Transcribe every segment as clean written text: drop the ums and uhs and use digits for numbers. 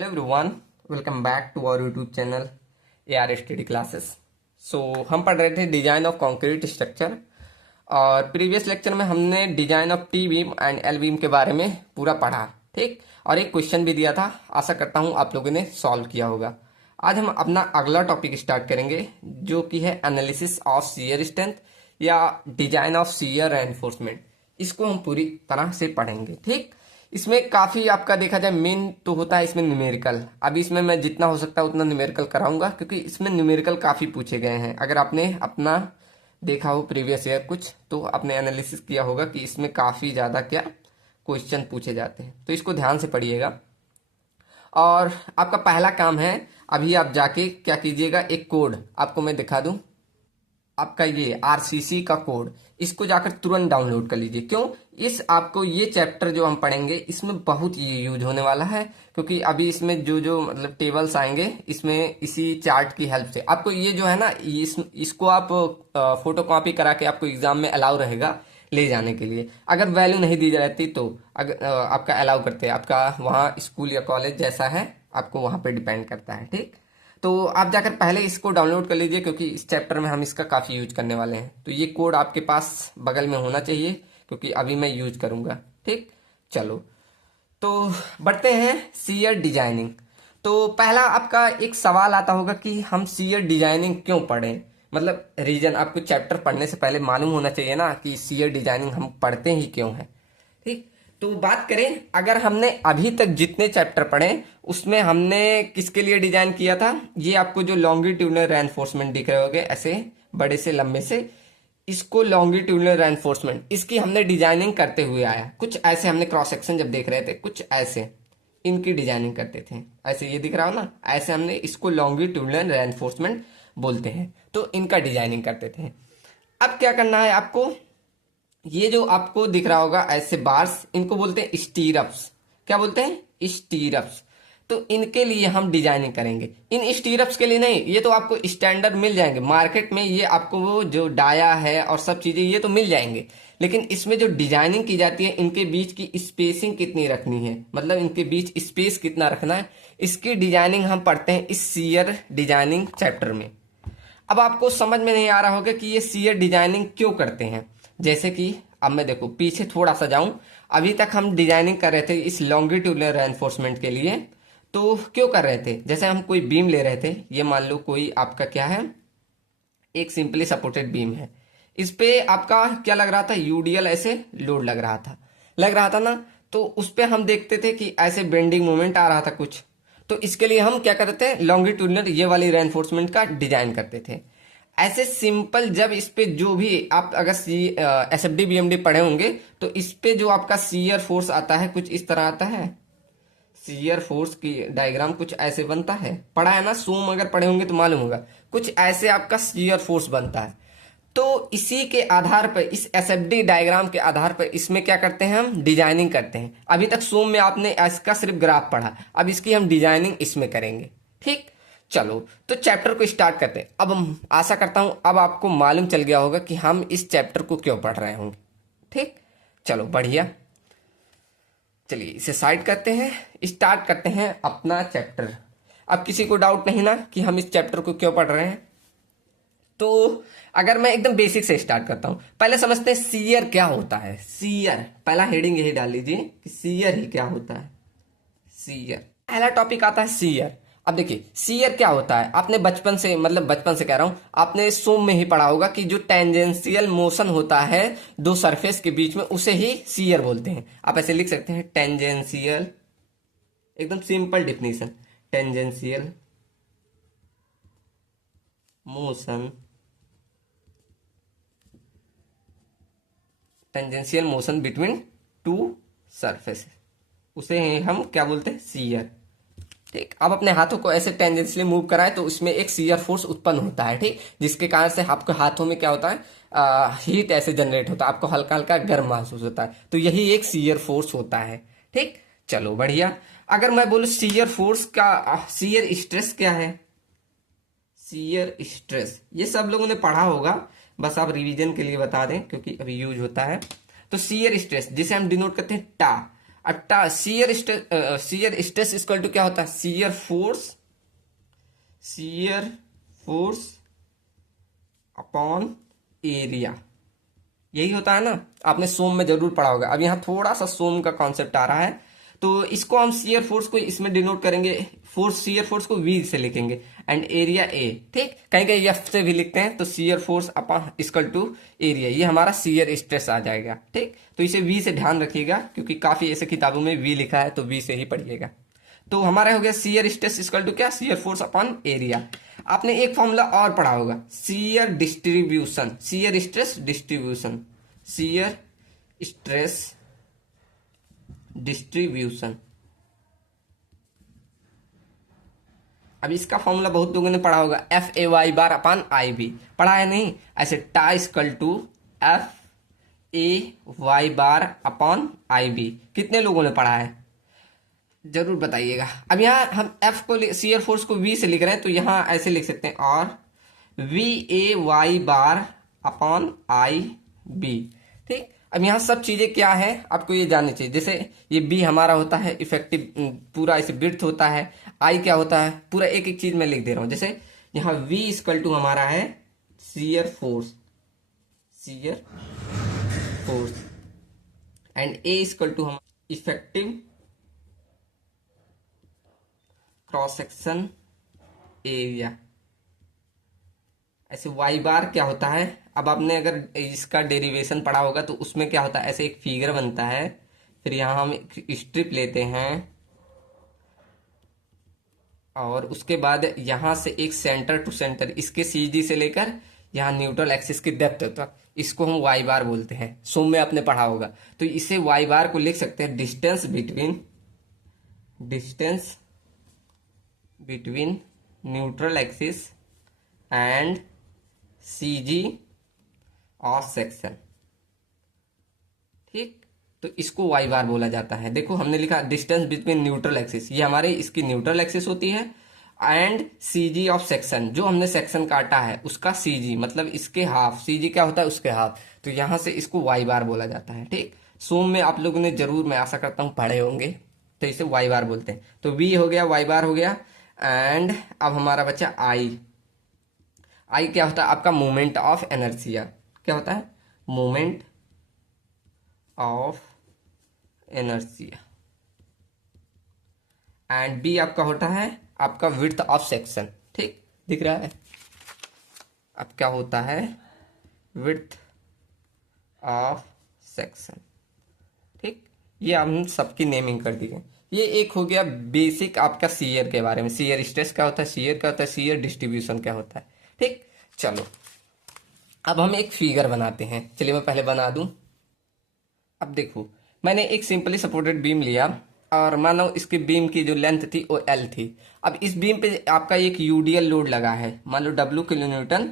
Hello everyone, welcome back to our YouTube channel AR study classes. हम पढ़ रहे थे डिजाइन ऑफ कंक्रीट स्ट्रक्चर और प्रीवियस लेक्चर में हमने design of T beam and L beam के बारे में पूरा पढ़ा। ठीक, और एक क्वेश्चन भी दिया था, आशा करता हूँ आप लोगों ने सॉल्व किया होगा। आज हम अपना अगला टॉपिक स्टार्ट करेंगे जो कि है एनालिसिस ऑफ शियर स्ट्रेंथ या डिजाइन ऑफ शियर एनफोर्समेंट। इसको हम पूरी तरह से पढ़ेंगे। ठीक, इसमें काफ़ी आपका देखा जाए मेन तो होता है इसमें न्यूमेरिकल। अभी इसमें मैं जितना हो सकता है उतना न्यूमेरिकल कराऊंगा क्योंकि इसमें न्यूमेरिकल काफ़ी पूछे गए हैं। अगर आपने अपना देखा हो प्रीवियस ईयर कुछ तो आपने एनालिसिस किया होगा कि इसमें काफ़ी ज़्यादा क्या क्वेश्चन पूछे जाते हैं, तो इसको ध्यान से पढ़िएगा। और आपका पहला काम है, अभी आप जाके क्या कीजिएगा, एक कोड आपको मैं दिखा दूं, आपका ये आरसीसी का कोड, इसको जाकर तुरंत डाउनलोड कर लीजिए। क्यों? इस आपको ये चैप्टर जो हम पढ़ेंगे इसमें बहुत ये यूज होने वाला है, क्योंकि अभी इसमें जो जो मतलब टेबल्स आएंगे इसमें इसी चार्ट की हेल्प से आपको ये जो है ना इसको आप फोटो कॉपी करा के आपको एग्जाम में अलाउ रहेगा ले जाने के लिए। अगर वैल्यू नहीं दी जाती तो अगर आपका अलाउ करते हैं, आपका वहाँ स्कूल या कॉलेज जैसा है आपको वहाँ पे डिपेंड करता है। ठीक, तो आप जाकर पहले इसको डाउनलोड कर लीजिए क्योंकि इस चैप्टर में हम इसका काफ़ी यूज करने वाले हैं। तो ये कोड आपके पास बगल में होना चाहिए क्योंकि अभी मैं यूज करूँगा। ठीक, चलो तो बढ़ते हैं शियर डिजाइनिंग। तो पहला आपका एक सवाल आता होगा कि हम शियर डिजाइनिंग क्यों पढ़ें, मतलब रीजन आपको चैप्टर पढ़ने से पहले मालूम होना चाहिए ना कि शियर डिजाइनिंग हम पढ़ते ही क्यों है। ठीक, तो बात करें, अगर हमने अभी तक जितने चैप्टर पढ़े उसमें हमने किसके लिए डिजाइन किया था, ये आपको जो लॉन्गिट्यूडनल रेनफोर्समेंट दिख रहे होंगे ऐसे बड़े से लंबे से, इसको लॉन्गिट्यूडनल रेनफोर्समेंट इसकी हमने डिजाइनिंग करते हुए आया। कुछ ऐसे हमने क्रॉस सेक्शन जब देख रहे थे कुछ ऐसे इनकी डिजाइनिंग करते थे, ऐसे ये दिख रहा हो ना, ऐसे हमने इसको लॉन्गिट्यूडनल रेनफोर्समेंट बोलते हैं, तो इनका डिजाइनिंग करते थे। अब क्या करना है आपको, ये जो आपको दिख रहा होगा ऐसे बार्स, इनको बोलते हैं स्टीरअप्स। क्या बोलते हैं? स्टीरअप्स। तो इनके लिए हम डिजाइनिंग करेंगे। इन स्टीरअप्स के लिए नहीं, ये तो आपको स्टैंडर्ड मिल जाएंगे मार्केट में, ये आपको वो जो डाया है और सब चीजें ये तो मिल जाएंगे, लेकिन इसमें जो डिजाइनिंग की जाती है इनके बीच की स्पेसिंग कितनी रखनी है, मतलब इनके बीच स्पेस कितना रखना है, इसकी डिजाइनिंग हम पढ़ते हैं इस शियर डिजाइनिंग चैप्टर में। अब आपको समझ में नहीं आ रहा होगा कि ये शियर डिजाइनिंग क्यों करते हैं। जैसे कि अब मैं देखो पीछे थोड़ा सा जाऊं, अभी तक हम डिजाइनिंग कर रहे थे इस लॉन्गिट्यूडनल रेनफोर्समेंट के लिए। तो क्यों कर रहे थे, जैसे हम कोई बीम ले रहे थे, ये मान लो कोई आपका क्या है, एक सिंपली सपोर्टेड बीम है, इस पे आपका क्या लग रहा था, यूडीएल ऐसे लोड लग रहा था ना, तो उस पे हम देखते थे कि ऐसे बेंडिंग मोमेंट आ रहा था कुछ, तो इसके लिए हम क्या करते थे, लॉन्गिट्यूडनल ये वाली रेनफोर्समेंट का डिजाइन करते थे। ऐसे सिंपल जब इस पे जो भी आप अगर SFD BMD पढ़े होंगे तो इस पे जो आपका शियर फोर्स आता है कुछ इस तरह आता है, शियर फोर्स की डायग्राम कुछ ऐसे बनता है, पढ़ा है ना, सूम अगर पढ़े होंगे तो मालूम होगा, कुछ ऐसे आपका शियर फोर्स बनता है। तो इसी के आधार पर, इस SFD डायग्राम के आधार पर इसमें क्या करते हैं, हम डिजाइनिंग करते हैं। अभी तक सूम में आपने इसका सिर्फ ग्राफ पढ़ा, अब इसकी हम डिजाइनिंग इसमें करेंगे। ठीक, चलो तो चैप्टर को स्टार्ट करते हैं। अब हम आशा करता हूं अब आपको मालूम चल गया होगा कि हम इस चैप्टर को क्यों पढ़ रहे होंगे। ठीक, चलो बढ़िया, चलिए इसे साइड करते हैं, स्टार्ट करते हैं अपना चैप्टर। अब किसी को डाउट नहीं ना कि हम इस चैप्टर को क्यों पढ़ रहे हैं। तो अगर मैं एकदम बेसिक से स्टार्ट करता हूं, पहले समझते हैं शियर क्या होता है। शियर, पहला हेडिंग यही डाल लीजिए कि शियर ही क्या होता है। शियर, पहला टॉपिक आता है शियर। अब देखिए शियर क्या होता है, आपने बचपन से, मतलब बचपन से कह रहा हूं, आपने सूम में ही पढ़ा होगा कि जो टेंजेंशियल मोशन होता है दो सरफेस के बीच में उसे ही शियर बोलते हैं। आप ऐसे लिख सकते हैं टेंजेंशियल, एकदम simple definition, tangential motion, tangential motion between two surface, उसे हम क्या बोलते हैं, शियर। ठीक, आप अपने हाथों को ऐसे टेंजेंशियली मूव कराएं तो उसमें एक शियर फोर्स उत्पन्न होता है। ठीक, जिसके कारण से आपके हाथों में क्या होता है, हीट ऐसे जनरेट होता है, आपको हल्का हल्का गर्म महसूस होता है, तो यही एक शियर फोर्स होता है। ठीक, चलो बढ़िया। अगर मैं बोलूं शियर फोर्स का, शियर स्ट्रेस क्या है, शियर स्ट्रेस ये सब लोगों ने पढ़ा होगा, बस आप रिवीजन के लिए बता दें क्योंकि अभी यूज होता है। तो शियर स्ट्रेस जिसे हम डिनोट करते हैं टा, अब शियर स्ट्रेस इक्वल टू क्या होता है, शियर फोर्स अपॉन एरिया, यही होता है ना। आपने सोम में जरूर पढ़ा होगा। अब यहाँ थोड़ा सा सोम का कॉन्सेप्ट आ रहा है, तो इसको हम शियर फोर्स को इसमें डिनोट करेंगे, शियर फोर्स को वी से लिखेंगे एंड एरिया ए। ठीक, कहीं कहीं एफ से भी लिखते हैं, तो shear force upon equal to area, ये हमारा शियर स्ट्रेस आ जाएगा। ठीक, तो इसे वी से ध्यान रखिएगा, क्योंकि काफी ऐसे किताबों में वी लिखा है, तो वी से ही पढ़िएगा। तो हमारा हो गया शियर स्ट्रेस इक्वल टू क्या, शियर फोर्स अपॉन एरिया। आपने एक फॉर्मूला और पढ़ा होगा, shear distribution, shear stress distribution, shear stress distribution. अब इसका फॉर्मूला बहुत लोगों ने पढ़ा होगा, F A Y bar upon I B, पढ़ा है नहीं? ऐसे tau equal to F A Y bar upon I B, कितने लोगों ने पढ़ा है जरूर बताइएगा। अब यहाँ हम एफ को शियर फोर्स को वी से लिख रहे हैं, तो यहाँ ऐसे लिख सकते हैं, और V A Y bar upon I B. ठीक, अब यहाँ सब चीजें क्या है आपको ये जाननी चाहिए। जैसे ये बी हमारा होता है इफेक्टिव, पूरा इसे ब्रीथ होता है। आई क्या होता है, पूरा एक एक चीज मैं लिख दे रहा हूं। जैसे यहाँ वी इक्वल टू हमारा है shear force and A equal to हम इफेक्टिव क्रॉस सेक्शन एरिया। ऐसे वाई बार क्या होता है, अब आपने अगर इसका डेरिवेशन पढ़ा होगा तो उसमें क्या होता है, ऐसे एक फिगर बनता है, फिर यहां हम स्ट्रिप लेते हैं, और उसके बाद यहां से एक सेंटर टू सेंटर, इसके सीजी से लेकर यहां न्यूट्रल एक्सिस की डेप्थ तक, इसको हम वाई बार बोलते हैं। सोम में आपने पढ़ा होगा, तो इसे वाई बार को लिख सकते हैं distance between neutral axis and CG और सेक्शन। ठीक, तो इसको वाई बार बोला जाता है। देखो हमने लिखा डिस्टेंस बिटवीन न्यूट्रल एक्सिस, ये हमारे इसकी न्यूट्रल एक्सिस होती है, एंड सीजी ऑफ सेक्शन, जो हमने सेक्शन काटा है उसका सीजी, मतलब इसके हाफ, सीजी क्या होता है उसके हाफ, तो यहां से इसको वाई बार बोला जाता है। ठीक, सोम में आप लोगों ने जरूर, मैं आशा करता हूं पढ़े होंगे, तो इसे वाई बार बोलते हैं। तो वी हो गया, वाई बार हो गया, एंड अब हमारा बच्चा आई। आई क्या होता है आपका, मोमेंट ऑफ एनर्जिया। क्या होता है, moment of inertia. And B आपका होता है आपका विड्थ ऑफ सेक्शन। ठीक, दिख रहा है? अब क्या होता है, विड्थ ऑफ सेक्शन। ठीक, ये हम सबकी नेमिंग कर दी है। ये एक हो गया बेसिक आपका शियर के बारे में, शियर स्ट्रेस क्या होता है, शियर क्या होता है, शियर डिस्ट्रीब्यूशन क्या होता है। ठीक, चलो अब हम एक फिगर बनाते हैं। चलिए मैं पहले बना दूं। अब देखो, मैंने एक सिंपली सपोर्टेड बीम लिया, और मानो इसके बीम की जो लेंथ थी वो एल थी। अब इस बीम पे आपका एक यूडीएल लोड लगा है, मान लो डब्ल्यू किलो न्यूटन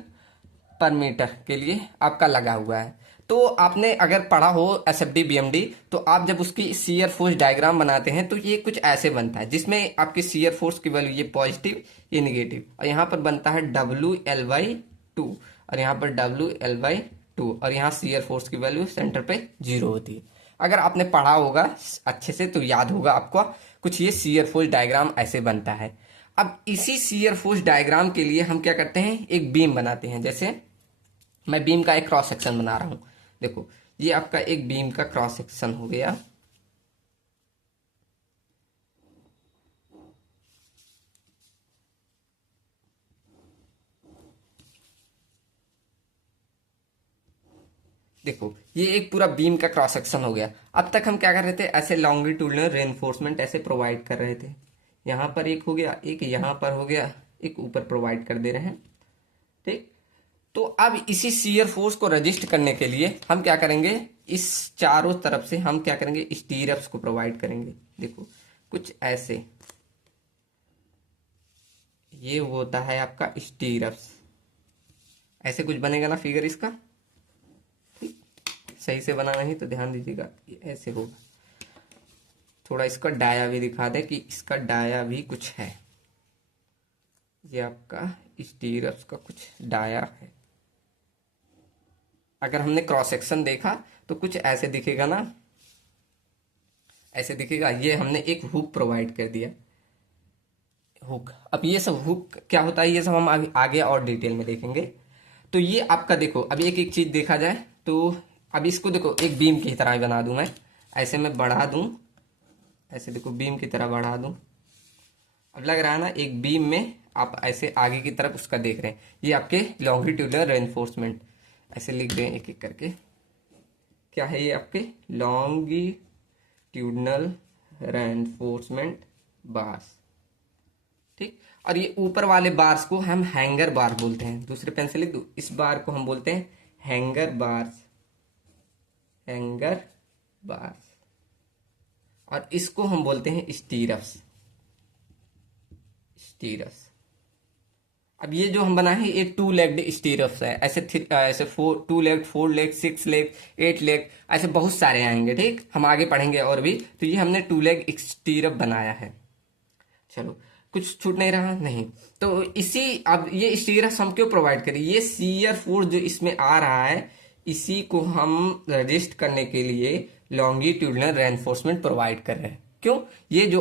पर मीटर के लिए आपका लगा हुआ है। तो आपने अगर पढ़ा हो एसएफडी बीएमडी, तो आप जब उसकी शियर फोर्स डायग्राम बनाते हैं तो ये कुछ ऐसे बनता है, जिसमें आपकी शियर फोर्स की वैल्यू ये पॉजिटिव ये निगेटिव, और यहाँ पर बनता है WL/2, और यहाँ पर WL/2, और यहाँ शियर फोर्स की वैल्यू सेंटर पे 0 होती है। अगर आपने पढ़ा होगा अच्छे से तो याद होगा आपको, कुछ ये शियर फोर्स डायग्राम ऐसे बनता है। अब इसी शियर फोर्स डायग्राम के लिए हम क्या करते हैं, एक बीम बनाते हैं। जैसे मैं बीम का एक क्रॉस सेक्शन बना रहा हूं, देखो ये आपका एक बीम का क्रॉस सेक्शन हो गया। देखो ये एक पूरा बीम का क्रॉस सेक्शन हो गया। अब तक हम क्या कर रहे थे, ऐसे लॉन्गिट्यूडनल रेनफोर्समेंट ऐसे प्रोवाइड कर रहे थे। यहां पर एक हो गया, एक यहां पर हो गया, एक ऊपर प्रोवाइड कर दे रहे हैं। ठीक, तो अब इसी शियर फोर्स को रजिस्ट करने के लिए हम क्या करेंगे, इस चारों तरफ से हम क्या करेंगे, स्टीरअप्स को प्रोवाइड करेंगे। देखो कुछ ऐसे, ये होता है आपका स्टीरअप्स, ऐसे कुछ बनेगा ना फिगर इसका। ठीक, सही से बनाना ही तो ध्यान दीजिएगा, ये ऐसे होगा। थोड़ा इसका डाया भी दिखा दे कि इसका डाया भी कुछ है, ये आपका स्टीरअप्स का कुछ डाया है। अगर हमने क्रॉस सेक्शन देखा तो कुछ ऐसे दिखेगा ना, ऐसे दिखेगा। ये हमने एक हुक प्रोवाइड कर दिया, हुक। अब ये सब हुक क्या होता है, ये सब हम आगे और डिटेल में देखेंगे। तो ये आपका देखो, अब एक एक चीज देखा जाए तो अब इसको देखो एक बीम की तरह ही बना दूं मैं। ऐसे मैं बढ़ा दूं, ऐसे देखो बीम की तरह बढ़ा दूं। अब लग रहा है ना एक बीम में आप ऐसे आगे की तरफ उसका देख रहे हैं। ये आपके लॉन्गिट्यूडनल रेनफोर्समेंट, ऐसे लिख दें एक एक करके। क्या है ये आपके लॉन्गिट्यूडनल रेनफोर्समेंट बार्स, ठीक। और ये ऊपर वाले बार्स को हम हैंगर बार बोलते हैं। दूसरे पेन से लिख दो, इस बार को हम बोलते हैं हैंगर बार्स, हैंगर बार्स। और इसको हम बोलते हैं स्टीरप्स, स्टीरप्स। अब ये जो हम बनाए हैं ये 2 लेग्ड स्टीरप्स है। ऐसे ऐसे 2 लेग, 4 लेग, 6 लेग, 8 लेग, ऐसे बहुत सारे आएंगे, ठीक। हम आगे पढ़ेंगे और भी। तो ये हमने 2 लेग स्टीरप बनाया है। चलो, कुछ छूट नहीं रहा, नहीं। तो इसी, अब ये स्टीरप्स हम क्यों प्रोवाइड करें, ये शियर फोर्स जो इसमें आ रहा है इसी को हम रजिस्ट करने के लिए लॉन्गिट्यूडनल रेनफोर्समेंट प्रोवाइड कर रहे हैं। क्यों, ये जो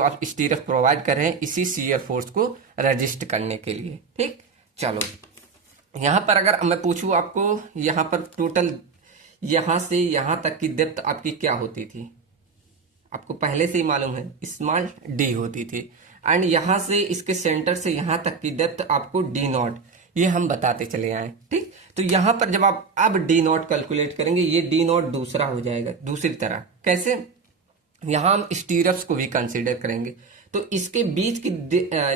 आप स्टीरप प्रोवाइड कर रहे हैं इसी शियर फोर्स को रजिस्ट करने के लिए, ठीक। चलो, यहां पर अगर मैं पूछूं आपको, यहां पर टोटल यहां से यहां तक की डेप्थ आपकी क्या होती थी, आपको पहले से ही मालूम है, स्मॉल डी होती थी। एंड यहां से इसके सेंटर से यहां तक की डेप्थ आपको डी नॉट, ये हम बताते चले आए, ठीक। तो यहां पर जब आप अब डी नॉट कैलकुलेट करेंगे, ये डी नॉट दूसरा हो जाएगा, दूसरी तरह। कैसे, यहां हम स्टीरप्स को भी कंसीडर करेंगे। तो इसके बीच की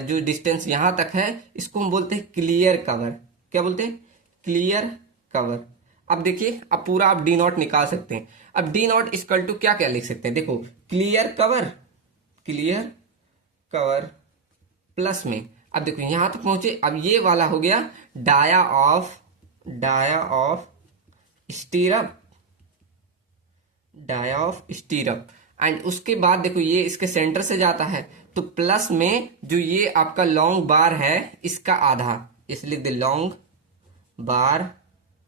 जो डिस्टेंस यहां तक है इसको हम बोलते हैं क्लियर कवर। क्या बोलते हैं, क्लियर कवर। अब देखिए, अब पूरा आप डी नॉट निकाल सकते हैं। अब डी नॉट इक्वल टू क्या क्या लिख सकते हैं, देखो clear cover, clear cover plus में, अब देखो यहां तक पहुंचे। अब ये वाला हो गया dia of stirrup, dia of stirrup. And उसके बाद देखो ये इसके सेंटर से जाता है, तो प्लस में जो ये आपका लॉन्ग बार है इसका आधा, इसलिए दे लॉन्ग बार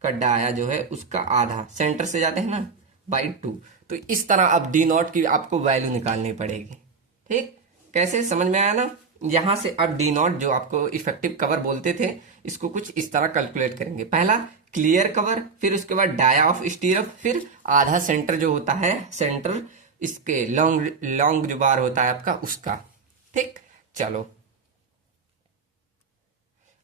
का डाया जो है उसका आधा, सेंटर से जाते हैं ना, बाई 2। तो इस तरह अब डी नॉट की आपको वैल्यू निकालनी पड़ेगी, ठीक। कैसे, समझ में आया ना। यहां से अब डी नॉट जो आपको इफेक्टिव कवर बोलते थे इसको कुछ इस तरह कैलकुलेट करेंगे। पहला क्लियर कवर, फिर उसके बाद डाया ऑफ स्टीरप, फिर आधा सेंटर जो होता है, सेंटर इसके लॉन्ग जो बार होता है आपका उसका, ठीक। चलो,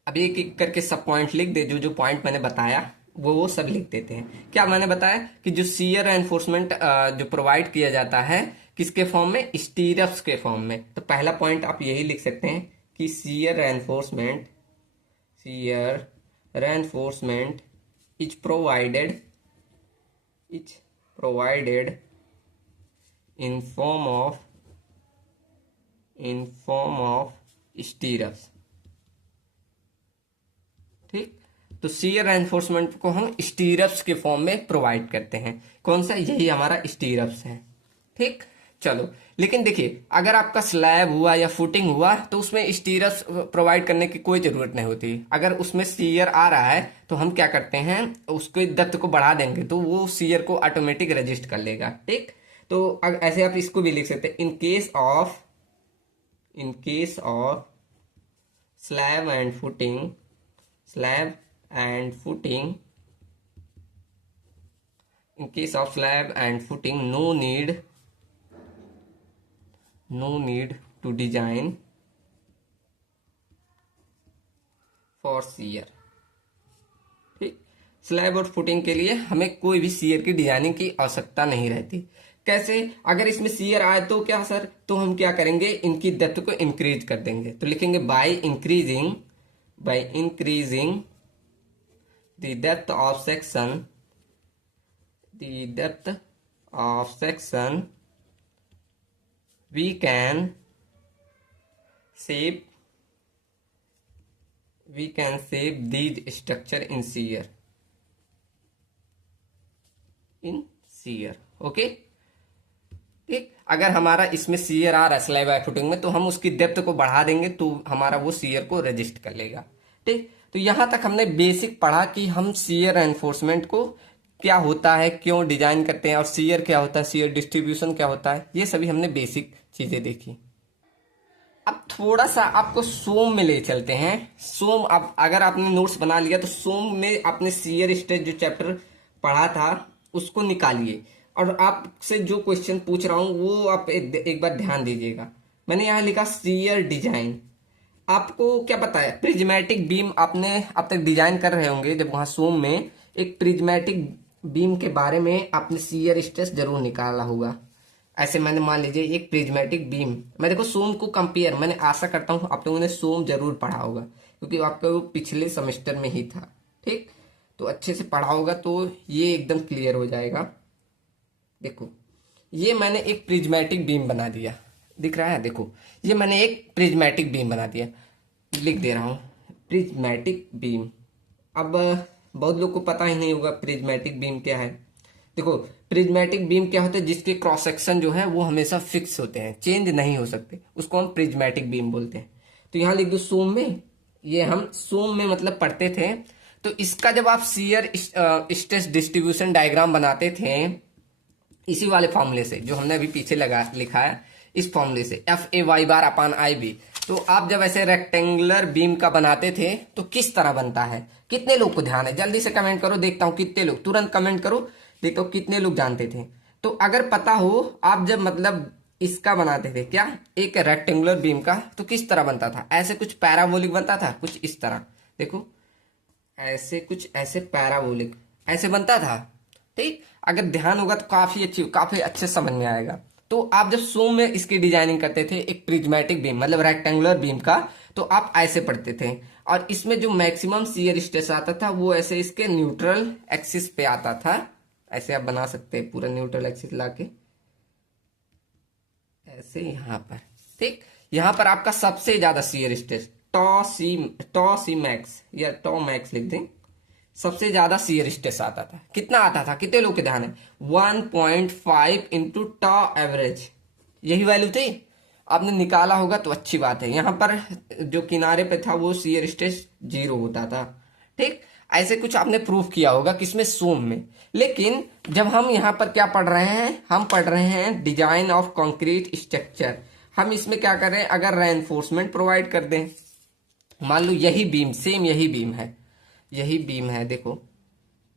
अब एक एक करके सब पॉइंट लिख दे। जो जो पॉइंट मैंने बताया वो सब लिख देते हैं। क्या मैंने बताया कि जो शियर एनफोर्समेंट जो प्रोवाइड किया जाता है किसके फॉर्म में, स्टीरप्स के फॉर्म में। तो पहला पॉइंट आप यही लिख सकते हैं कि shear enforcement is provided in form of stirrups, ठीक। तो शियर एनफोर्समेंट को हम स्टीरप्स के फॉर्म में प्रोवाइड करते हैं। कौन सा, यही हमारा स्टीरप्स है, ठीक। चलो, लेकिन देखिए अगर आपका स्लैब हुआ या फुटिंग हुआ तो उसमें स्टीरप्स प्रोवाइड करने की कोई जरूरत नहीं होती। अगर उसमें शियर आ रहा है तो हम क्या करते हैं, उसके डेप्थ को बढ़ा देंगे तो वो शियर को ऑटोमेटिक रजिस्ट कर लेगा, ठीक। तो ऐसे आप इसको भी लिख सकते हैं, in case of slab and footing, in case of slab and footing, no need to design for shear, ठीक। स्लैब और फुटिंग के लिए हमें कोई भी शियर की डिजाइनिंग की आवश्यकता नहीं रहती। कैसे, अगर इसमें शियर आए तो क्या सर, तो हम क्या करेंगे, इनकी डेप्थ को इंक्रीज कर देंगे। तो लिखेंगे by increasing the depth of section we can shape these structure in shear, okay, ठीक। अगर हमारा इसमें शियर आ रहा है स्लैब या फुटिंग में तो हम उसकी डेप्थ को बढ़ा देंगे तो हमारा वो शियर को रजिस्ट कर लेगा, ठीक। तो यहां तक हमने बेसिक पढ़ा कि हम शियर एनफोर्समेंट को क्या होता है, क्यों डिजाइन करते हैं, और शियर क्या होता है, शियर डिस्ट्रीब्यूशन क्या होता है, ये सभी हमने बेसिक चीजें देखी। अब थोड़ा सा आपको सोम में ले चलते हैं। सोम, अब अगर आपने नोट्स बना लिया तो सोम में आपने शियर स्ट्रेस जो चैप्टर पढ़ा था उसको निकालिए, और आपसे जो क्वेश्चन पूछ रहा हूं वो आप एक बार ध्यान दीजिएगा। मैंने यहाँ लिखा शियर डिजाइन। आपको क्या पता है, प्रिज्मेटिक बीम आपने अब तक डिजाइन कर रहे होंगे जब वहां सोम में, एक प्रिज्मेटिक बीम के बारे में आपने शियर स्ट्रेस जरूर निकाला होगा। ऐसे मैंने मान लीजिए एक प्रिज्मेटिक बीम, मैं देखो सोम को कंपेयर, मैंने आशा करता हूं आप लोगों ने सोम जरूर पढ़ा होगा क्योंकि आपका वो पिछले सेमेस्टर में ही था। ठीक, तो अच्छे से पढ़ा होगा तो ये एकदम क्लियर हो जाएगा। देखो ये मैंने एक प्रिज्मेटिक बीम बना दिया, दिख रहा है, देखो ये मैंने एक प्रिज्मेटिक बीम बना दिया, लिख दे रहा हूं प्रिज्मेटिक बीम। अब बहुत लोग को पता ही नहीं होगा प्रिज्मेटिक बीम क्या है। देखो प्रिज्मेटिक बीम क्या होता है, जिसके क्रॉस सेक्शन जो है वो हमेशा फिक्स होते हैं, चेंज नहीं हो सकते, उसको हम प्रिज्मेटिक बीम बोलते हैं। तो यहां लिख दो सोम में, ये हम सोम में मतलब पढ़ते थे। तो इसका जब आप शियर स्ट्रेस डिस्ट्रीब्यूशन डायग्राम बनाते थे इसी वाले फॉर्मूले से जो हमने अभी पीछे लगा लिखा है, इस फॉर्मूले से FA//IB, तो आप जब ऐसे रेक्टेंगुलर बीम का बनाते थे तो किस तरह बनता है, कितने लोग को ध्यान है, जल्दी से कमेंट करो, देखता हूं कितने लोग, तुरंत कमेंट करो, देखो कितने लोग जानते थे। तो अगर पता हो, आप जब मतलब इसका बनाते थे क्या, एक रेक्टेंगुलर बीम का, तो किस तरह बनता था, ऐसे कुछ पैराबोलिक बनता था, कुछ इस तरह, देखो ऐसे कुछ, ऐसे पैराबोलिक ऐसे बनता था। ठीक, अगर ध्यान होगा तो काफी अच्छे समझ में आएगा। तो आप जब सोम में इसकी डिजाइनिंग करते थे एक प्रिज्मेटिक बीम मतलब रेक्टेंगुलर बीम का, तो आप ऐसे पढ़ते थे, और इसमें जो मैक्सिमम शियर स्ट्रेस आता था वो ऐसे इसके न्यूट्रल एक्सिस पे आता था। ऐसे आप बना सकते हैं पूरा न्यूट्रल एक्सिस लाके ऐसे यहां पर। ठीक, यहां पर आपका सबसे ज्यादा शियर स्ट्रेस टॉ सी मैक्स या टॉ मैक्स लिख दें, सबसे ज्यादा शियर स्ट्रेस आता था। कितना आता था, कितने लोग के ध्यान है, 1.5 इंटू टॉ एवरेज, यही वैल्यू थी। आपने निकाला होगा तो अच्छी बात है। यहां पर जो किनारे पे था वो शियर स्ट्रेस 0 होता था। ठीक, ऐसे कुछ आपने प्रूफ किया होगा किसमें, सोम में। लेकिन जब हम यहां पर क्या पढ़ रहे हैं, हम पढ़ रहे हैं डिजाइन ऑफ कंक्रीट स्ट्रक्चर। हम इसमें क्या कर रहे हैं, अगर रेनफोर्समेंट प्रोवाइड कर दें, मान लो यही बीम, सेम यही बीम है, यही बीम है, देखो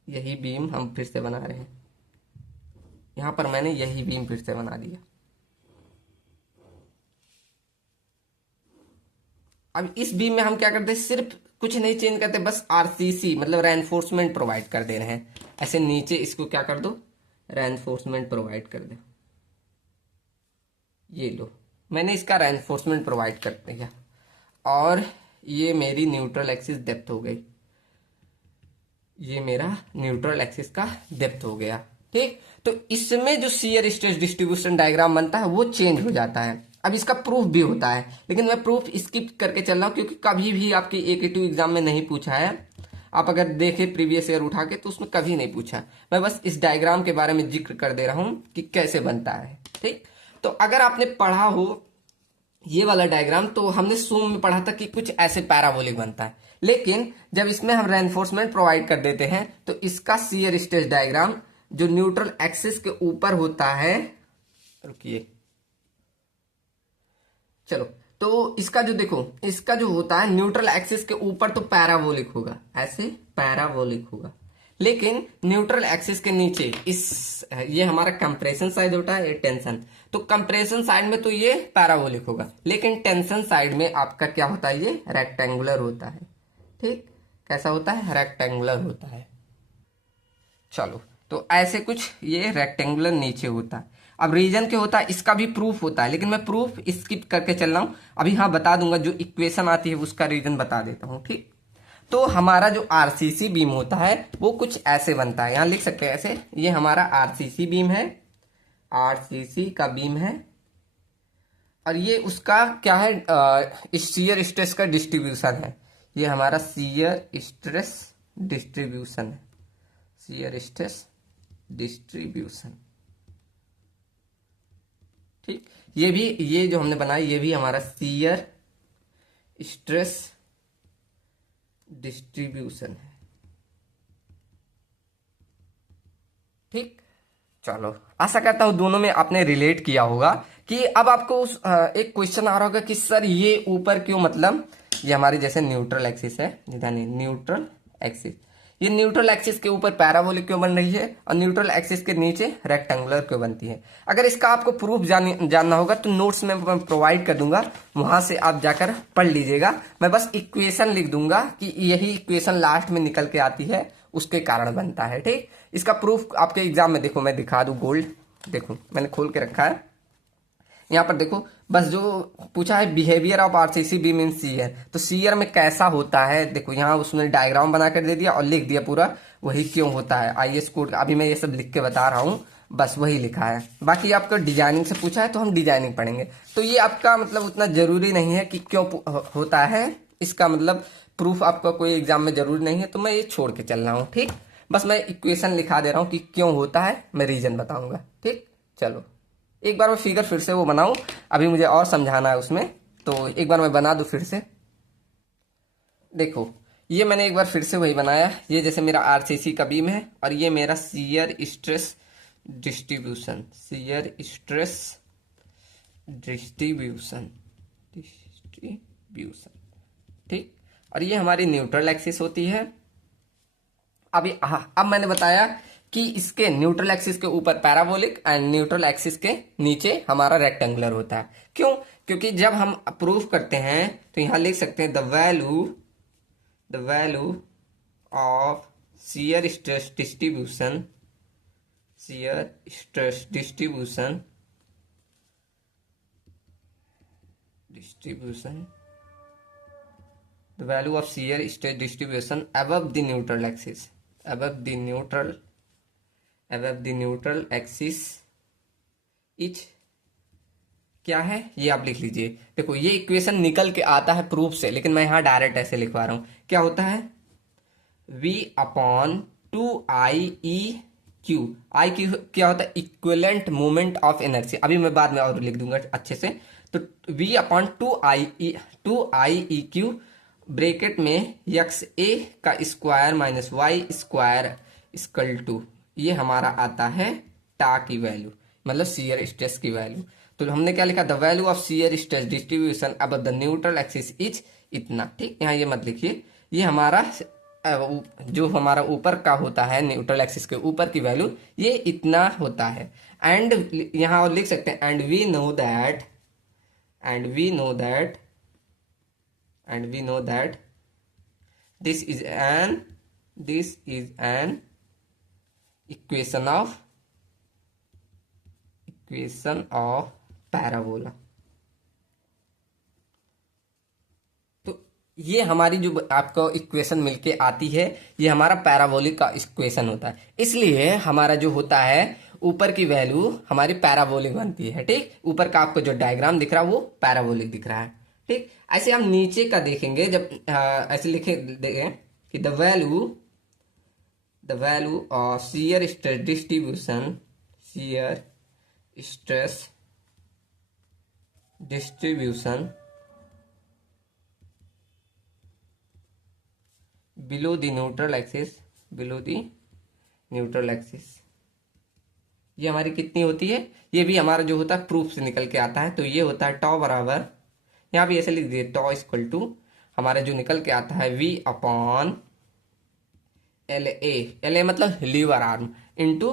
यही बीम हम फिर से बना रहे हैं, यहां पर मैंने यही बीम फिर से बना दिया। अब इस बीम में हम क्या करते हैं, सिर्फ कुछ नहीं चेंज करते, बस आरसीसी मतलब रेनफोर्समेंट प्रोवाइड कर दे रहे हैं। ऐसे नीचे इसको क्या कर दो, रेनफोर्समेंट प्रोवाइड कर दो, ये लो मैंने इसका रेनफोर्समेंट प्रोवाइड कर दिया, और ये मेरी न्यूट्रल एक्सिस डेप्थ हो गई, ये मेरा न्यूट्रल एक्सिस का डेप्थ हो गया। ठीक, तो इसमें जो शियर स्ट्रेस डिस्ट्रीब्यूशन डायग्राम बनता है वो चेंज हो जाता है। अब इसका प्रूफ भी होता है, लेकिन मैं प्रूफ स्किप करके चल रहा हूं क्योंकि कभी भी आपकी AQ एग्जाम में नहीं पूछा है। आप अगर देखें प्रीवियस ईयर उठा के तो उसमें कभी नहीं पूछा। मैं बस इस डायग्राम के बारे में जिक्र कर दे रहा हूं कि कैसे बनता है। ठीक, तो अगर आपने पढ़ा हो ये वाला डायग्राम, तो हमने सोम में पढ़ा था कि कुछ ऐसे पैराबोलिक बनता है, लेकिन जब इसमें हम रेनफोर्समेंट प्रोवाइड कर देते हैं तो इसका शियर स्ट्रेस डायग्राम जो न्यूट्रल एक्सिस के ऊपर होता है, रुकिए चलो, तो इसका जो देखो, इसका जो होता है न्यूट्रल एक्सिस के ऊपर तो पैराबोलिक होगा, ऐसे पैराबोलिक होगा, लेकिन न्यूट्रल एक्सिस के नीचे इस, ये हमारा कंप्रेशन साइड होता है, ये टेंशन, तो कंप्रेशन साइड में तो ये पैराबोलिक होगा, लेकिन टेंशन साइड में आपका क्या होता है, ये रेक्टेंगुलर होता है। ठीक, कैसा होता है, रेक्टेंगुलर होता है। चलो, तो ऐसे कुछ ये रेक्टेंगुलर नीचे होता है। अब रीजन क्या होता है, इसका भी प्रूफ होता है, लेकिन मैं प्रूफ स्किप करके चल रहा हूं। अभी हाँ बता दूंगा, जो इक्वेशन आती है उसका रीजन बता देता हूं। ठीक, तो हमारा जो आरसीसी बीम होता है वो कुछ ऐसे बनता है, यहां लिख सकते हैं ऐसे, ये हमारा आरसीसी बीम है, आरसीसी का बीम है, और ये उसका क्या है, शियर स्ट्रेस का डिस्ट्रीब्यूशन है, ये हमारा शियर स्ट्रेस डिस्ट्रीब्यूशन है, शियर स्ट्रेस डिस्ट्रीब्यूशन। ठीक, ये भी, ये जो हमने बनाया ये भी हमारा शियर स्ट्रेस डिस्ट्रीब्यूशन है। ठीक, चलो आशा करता हूँ दोनों में आपने रिलेट किया होगा। कि अब आपको एक क्वेश्चन आ रहा होगा कि सर ये ऊपर क्यों, मतलब ये हमारी जैसे न्यूट्रल एक्सिस है, न्यूट्रल एक्सिस, ये न्यूट्रल एक्सिस के ऊपर पैराबोलिक क्यों बन रही है और न्यूट्रल एक्सिस के नीचे रेक्टेंगुलर क्यों बनती है। अगर इसका आपको प्रूफ जानना होगा तो नोट्स में मैं प्रोवाइड कर दूंगा, वहां से आप जाकर पढ़ लीजिएगा। मैं बस इक्वेशन लिख दूंगा कि यही इक्वेशन लास्ट में निकल के आती है, उसके कारण बनता है। ठीक, इसका प्रूफ आपके एग्जाम में देखो, मैं दिखा दूं गोल्ड, देखो मैंने खोल के रखा है यहाँ पर, देखो बस जो पूछा है behaviour of RCC beam in shear, तो सीयर में कैसा होता है, देखो यहाँ उसने डायग्राम बना कर दे दिया और लिख दिया पूरा वही क्यों होता है। आईएस कोड अभी मैं ये सब लिख के बता रहा हूँ, बस वही लिखा है। बाकी आपको डिजाइनिंग से पूछा है तो हम डिजाइनिंग पढ़ेंगे, तो ये आपका मतलब उतना जरूरी नहीं है कि क्यों होता है, इसका मतलब प्रूफ आपका कोई एग्जाम में जरूरी नहीं है, तो मैं ये छोड़ के चल रहा हूँ। ठीक, बस मैं इक्वेशन लिखा दे रहा हूँ कि क्यों होता है, मैं रीजन बताऊंगा। ठीक, चलो एक बार मैं फिगर फिर से वो बनाऊं, अभी मुझे और समझाना है उसमें, तो एक बार मैं बना दूं फिर से। देखो ये मैंने एक बार फिर से वही बनाया, ये जैसे मेरा आरसीसी का बीम है और ये मेरा shear stress distribution, shear stress distribution, distribution. ठीक, और ये हमारी न्यूट्रल एक्सिस होती है। अब मैंने बताया कि इसके न्यूट्रल एक्सिस के ऊपर पैराबोलिक एंड न्यूट्रल एक्सिस के नीचे हमारा रेक्टेंगुलर होता है। क्यों? क्योंकि जब हम प्रूफ करते हैं तो यहां लिख सकते हैं the value of shear stress distribution, shear stress distribution the value of shear stress distribution above the neutral axis, above the neutral axis etch क्या है ये आप लिख लीजिए। देखो ये इक्वेशन निकल के आता है प्रूफ से, लेकिन मैं यहां डायरेक्ट ऐसे लिखवा रहा हूं। क्या होता है, v upon 2IE/Q, I Q क्या होता है, इक्विवेलेंट मोमेंट ऑफ इनर्सी, अभी मैं बाद में और लिख दूंगा अच्छे से। तो v अपॉन 2IE/Q ब्रैकेट में एक्स ए का square minus Y square equal to, ये हमारा आता है टा की वैल्यू, मतलब शियर स्ट्रेस की वैल्यू। तो हमने क्या लिखा, the value of shear stress distribution above the neutral axis is इतना। ठीक, यहाँ ये मत लिखिए, ये हमारा जो हमारा ऊपर का होता है न्यूट्रल एक्सिस के ऊपर की वैल्यू ये इतना होता है। एंड यहाँ और लिख सकते हैं and we know that this is an equation of parabola। तो ये हमारी जो आपको इक्वेशन मिलके आती है ये हमारा पैराबोलिक का इक्वेशन होता है, इसलिए हमारा जो होता है ऊपर की वैल्यू हमारी पैराबोलिक बनती है। ठीक, ऊपर का आपको जो डायग्राम दिख रहा है वो पैराबोलिक दिख रहा है। ठीक, ऐसे हम नीचे का देखेंगे, जब ऐसे देखें कि the value of shear stress distribution below the neutral axis, ये हमारी कितनी होती है, ये भी हमारा जो होता है प्रूफ से निकल के आता है। तो ये होता है टॉ बराबर, यहाँ भी ऐसे लिख दिए, टॉ इक्वल टू हमारा जो निकल के आता है v अपॉन एल ए मतलब लीवर आर्म इंटू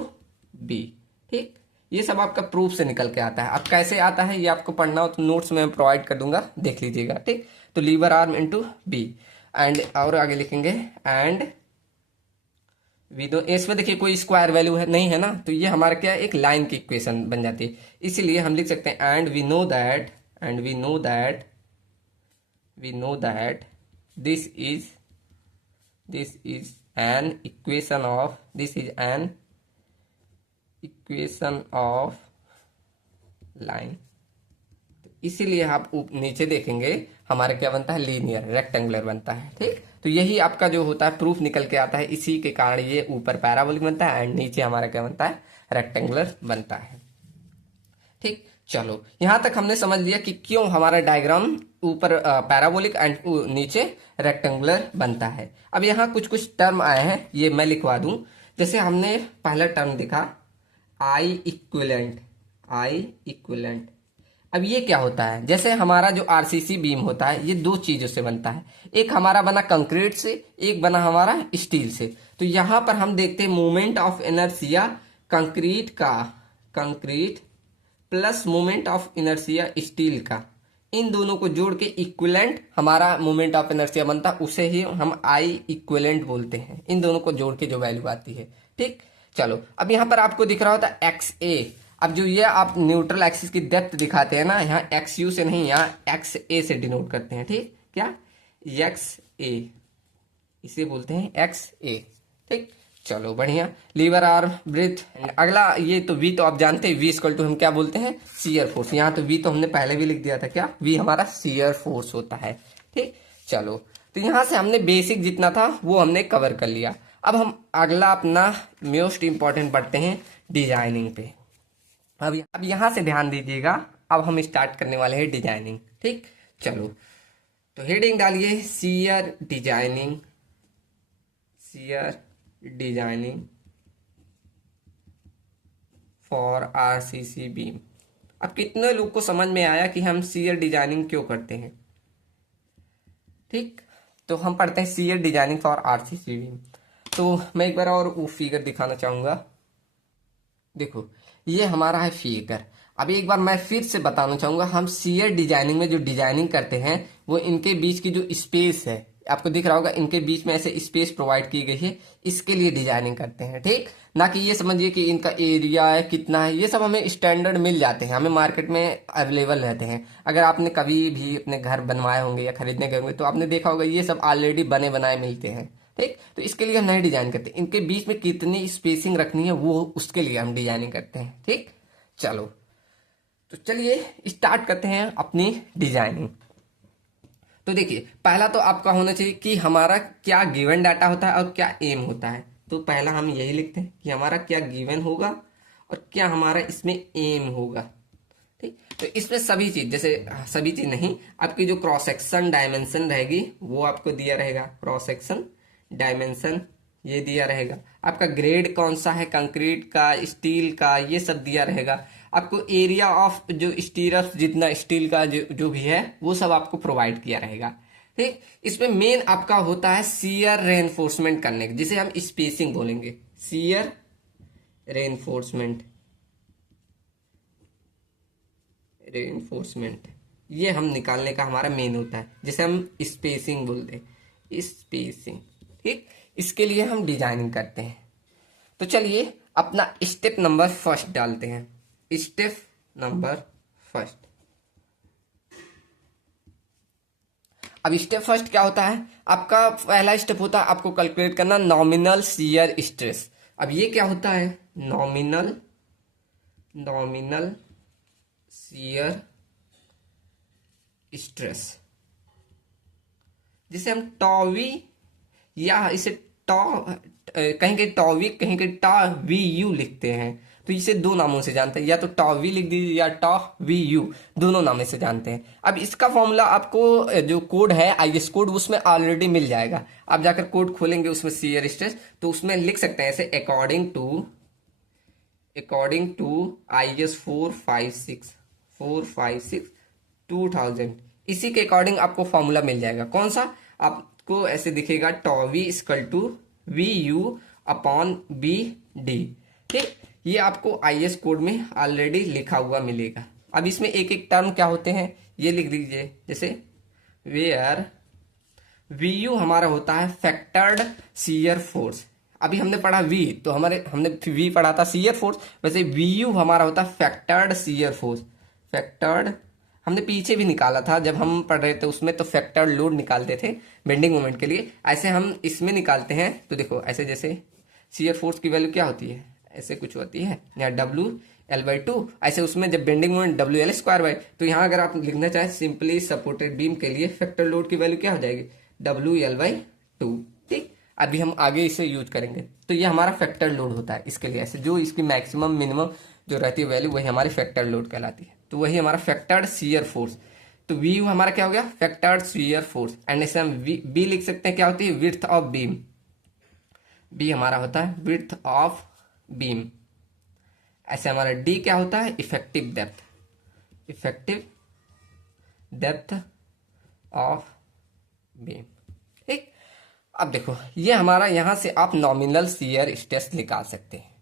बी। ठीक, ये सब आपका प्रूफ से निकल के आता है। अब कैसे आता है ये आपको पढ़ना हो तो नोट्स में मैं प्रोवाइड कर दूंगा, देख लीजिएगा। ठीक, तो lever arm into B and और आगे लिखेंगे एंड वी दो, इसमें देखिए कोई स्क्वायर वैल्यू है नहीं है ना, तो ये हमारा क्या एक लाइन की इक्वेशन बन जाती है। इसीलिए हम लिख सकते हैं and we know that this is an equation of line। इसीलिए आप नीचे देखेंगे हमारा क्या बनता है, लीनियर रेक्टेंगुलर बनता है। ठीक, तो यही आपका जो होता है प्रूफ निकल के आता है, इसी के कारण ये ऊपर पैराबोलिक बनता है एंड नीचे हमारा क्या बनता है, रेक्टेंगुलर बनता है। ठीक, चलो यहां तक हमने समझ लिया कि क्यों हमारा डायग्राम ऊपर पैराबोलिक एंड नीचे रेक्टेंगुलर बनता है। अब यहाँ कुछ टर्म आए हैं, ये मैं लिखवा दूं। जैसे हमने पहला टर्म देखा आई इक्विवेलेंट। अब ये क्या होता है, जैसे हमारा जो आरसीसी बीम होता है ये दो चीजों से बनता है, एक हमारा बना कंक्रीट से, एक बना हमारा स्टील से। तो यहां पर हम देखते हैं moment of inertia concrete plus moment of inertia steel का, इन दोनों को जोड़ के इक्विवेलेंट हमारा मोमेंट ऑफ इनर्शिया बनता है, उसे ही हम आई इक्विवेलेंट बोलते हैं। इन दोनों को जोड़ के जो वैल्यू आती है। ठीक, चलो अब यहां पर आपको दिख रहा होता है एक्स ए। अब जो ये आप न्यूट्रल एक्सिस की डेप्थ दिखाते हैं ना, यहाँ एक्स यू से नहीं, यहाँ एक्स ए से डिनोट करते हैं। ठीक, क्या एक्स ए, इसे बोलते हैं एक्स ए। ठीक, चलो बढ़िया। Lever arm breadth. अगला ये तो वी तो आप जानते हैं, वी इक्वल टू हम क्या बोलते हैं, शियर फोर्स। यहाँ तो वी तो हमने पहले भी लिख दिया था, क्या वी हमारा शियर फोर्स होता है। ठीक, चलो तो यहाँ से हमने बेसिक जितना था वो हमने कवर कर लिया। अब हम अगला अपना मोस्ट इंपॉर्टेंट पढ़ते हैं डिजाइनिंग पे। अब यहां से ध्यान दीजिएगा, अब हम स्टार्ट करने वाले हैं डिजाइनिंग। ठीक, चलो तो हेडिंग डालिए shear designing for RCC beam. अब कितने लोग को समझ में आया कि हम शियर डिजाइनिंग क्यों करते हैं। ठीक, तो हम पढ़ते हैं shear designing for RCC beam. तो मैं एक बार और वो फिगर दिखाना चाहूंगा। देखो ये हमारा है फिगर। अब एक बार मैं फिर से बताना चाहूंगा, हम शियर डिजाइनिंग में जो डिजाइनिंग करते हैं वो इनके बीच की जो स्पेस है, आपको दिख रहा होगा इनके बीच में ऐसे स्पेस प्रोवाइड की गई है, इसके लिए डिजाइनिंग करते हैं। ठीक, ना कि ये समझिए कि इनका एरिया है कितना है, ये सब हमें स्टैंडर्ड मिल जाते हैं, हमें मार्केट में अवेलेबल रहते हैं। अगर आपने कभी भी अपने घर बनवाए होंगे या खरीदने गए होंगे तो आपने देखा होगा ये सब ऑलरेडी बने बनाए मिलते हैं। ठीक, तो इसके लिए हम नहीं डिजाइन करते, इनके बीच में कितनी स्पेसिंग रखनी है वो उसके लिए हम डिजाइनिंग करते हैं। ठीक, चलो तो चलिए स्टार्ट करते हैं अपनी डिजाइनिंग। तो देखिए पहला तो आपका होना चाहिए कि हमारा क्या गिवन डाटा होता है और क्या एम होता है। तो पहला हम यही लिखते हैं कि हमारा क्या गिवन होगा और क्या हमारा इसमें एम होगा। ठीक, तो इसमें सभी चीज, जैसे सभी चीज नहीं, आपकी जो क्रॉस सेक्शन डायमेंशन रहेगी वो आपको दिया रहेगा, क्रॉस सेक्शन डायमेंशन ये दिया रहेगा। आपका ग्रेड कौन सा है, कंक्रीट का, स्टील का, ये सब दिया रहेगा। आपको एरिया ऑफ जो स्टीरअप जितना स्टील का जो भी है वो सब आपको प्रोवाइड किया रहेगा। ठीक, इसमें मेन आपका होता है शियर रेनफोर्समेंट करने का, जिसे हम स्पेसिंग बोलेंगे, शियर रेनफोर्समेंट ये हम निकालने का हमारा मेन होता है, जिसे हम स्पेसिंग बोलते हैं, स्पेसिंग। ठीक, इसके लिए हम डिजाइनिंग करते हैं। तो चलिए अपना स्टेप नंबर फर्स्ट डालते हैं। Step number first. अब स्टेप फर्स्ट क्या होता है, आपका पहला स्टेप होता है आपको कैलकुलेट करना नॉमिनल शियर स्ट्रेस। अब ये क्या होता है, नॉमिनल शियर स्ट्रेस, जिसे हम टॉवी या इसे कहीं कहीं टॉविक कहीं कहीं टॉ वी यू लिखते हैं। तो इसे दो नामों से जानते हैं, या तो टॉवी लिख दीजिए या टॉ वी यू, दोनों नामों से जानते हैं। अब इसका फॉर्मूला आपको जो कोड है आईएस कोड उसमें ऑलरेडी मिल जाएगा। आप जाकर कोड खोलेंगे उसमें शियर स्ट्रेस, तो उसमें लिख सकते हैं ऐसे अकॉर्डिंग टू आईएस 456 2000, इसी के अकॉर्डिंग आपको फॉर्मूला मिल जाएगा। कौन सा, आपको ऐसे दिखेगा tau v equal to we you upon B d. ठीक, ये आपको आईएस कोड में ऑलरेडी लिखा हुआ मिलेगा। अब इसमें एक एक टर्म क्या होते हैं ये लिख दीजिए, जैसे वेयर वी यू हमारा होता है फैक्टर्ड शियर फोर्स। अभी हमने पढ़ा वी, तो हमने वी पढ़ा था शियर फोर्स, वैसे वी यू हमारा होता है फैक्टर्ड शियर फोर्स। फैक्टर्ड हमने पीछे भी निकाला था जब हम पढ़ रहे थे उसमें, तो फैक्टर्ड लोड निकालते थे बेंडिंग मोमेंट के लिए, ऐसे हम इसमें निकालते हैं। तो देखो ऐसे जैसे शियर फोर्स की वैल्यू क्या होती है, ऐसे कुछ होती है यहाँ WL/2, ऐसे उसमें जब बेंडिंग मोमेंट WL²/, तो यहाँ अगर आप लिखना चाहें सिंपली सपोर्टेड बीम के लिए फैक्टर लोड की वैल्यू क्या हो जाएगी, WL/2। ठीक, अभी हम आगे इसे यूज करेंगे। तो ये हमारा फैक्टर लोड होता है, इसके लिए ऐसे जो इसकी मैक्सिमम मिनिमम जो रहती है वैल्यू वही हमारी फैक्टर लोड कहलाती है। तो वही हमारा फैक्टर्ड शियर फोर्स। तो वी यू हमारा क्या हो गया, फैक्टर्ड शियर फोर्स। एंड इसे हम बी लिख सकते हैं, क्या होती है, विड्थ ऑफ बीम। बी हमारा होता है विड्थ ऑफ बीम। ऐसे हमारा डी क्या होता है, effective depth, effective depth of beam. ठीक, अब देखो ये हमारा, यहां से आप नॉमिनल शियर स्ट्रेस निकाल सकते हैं।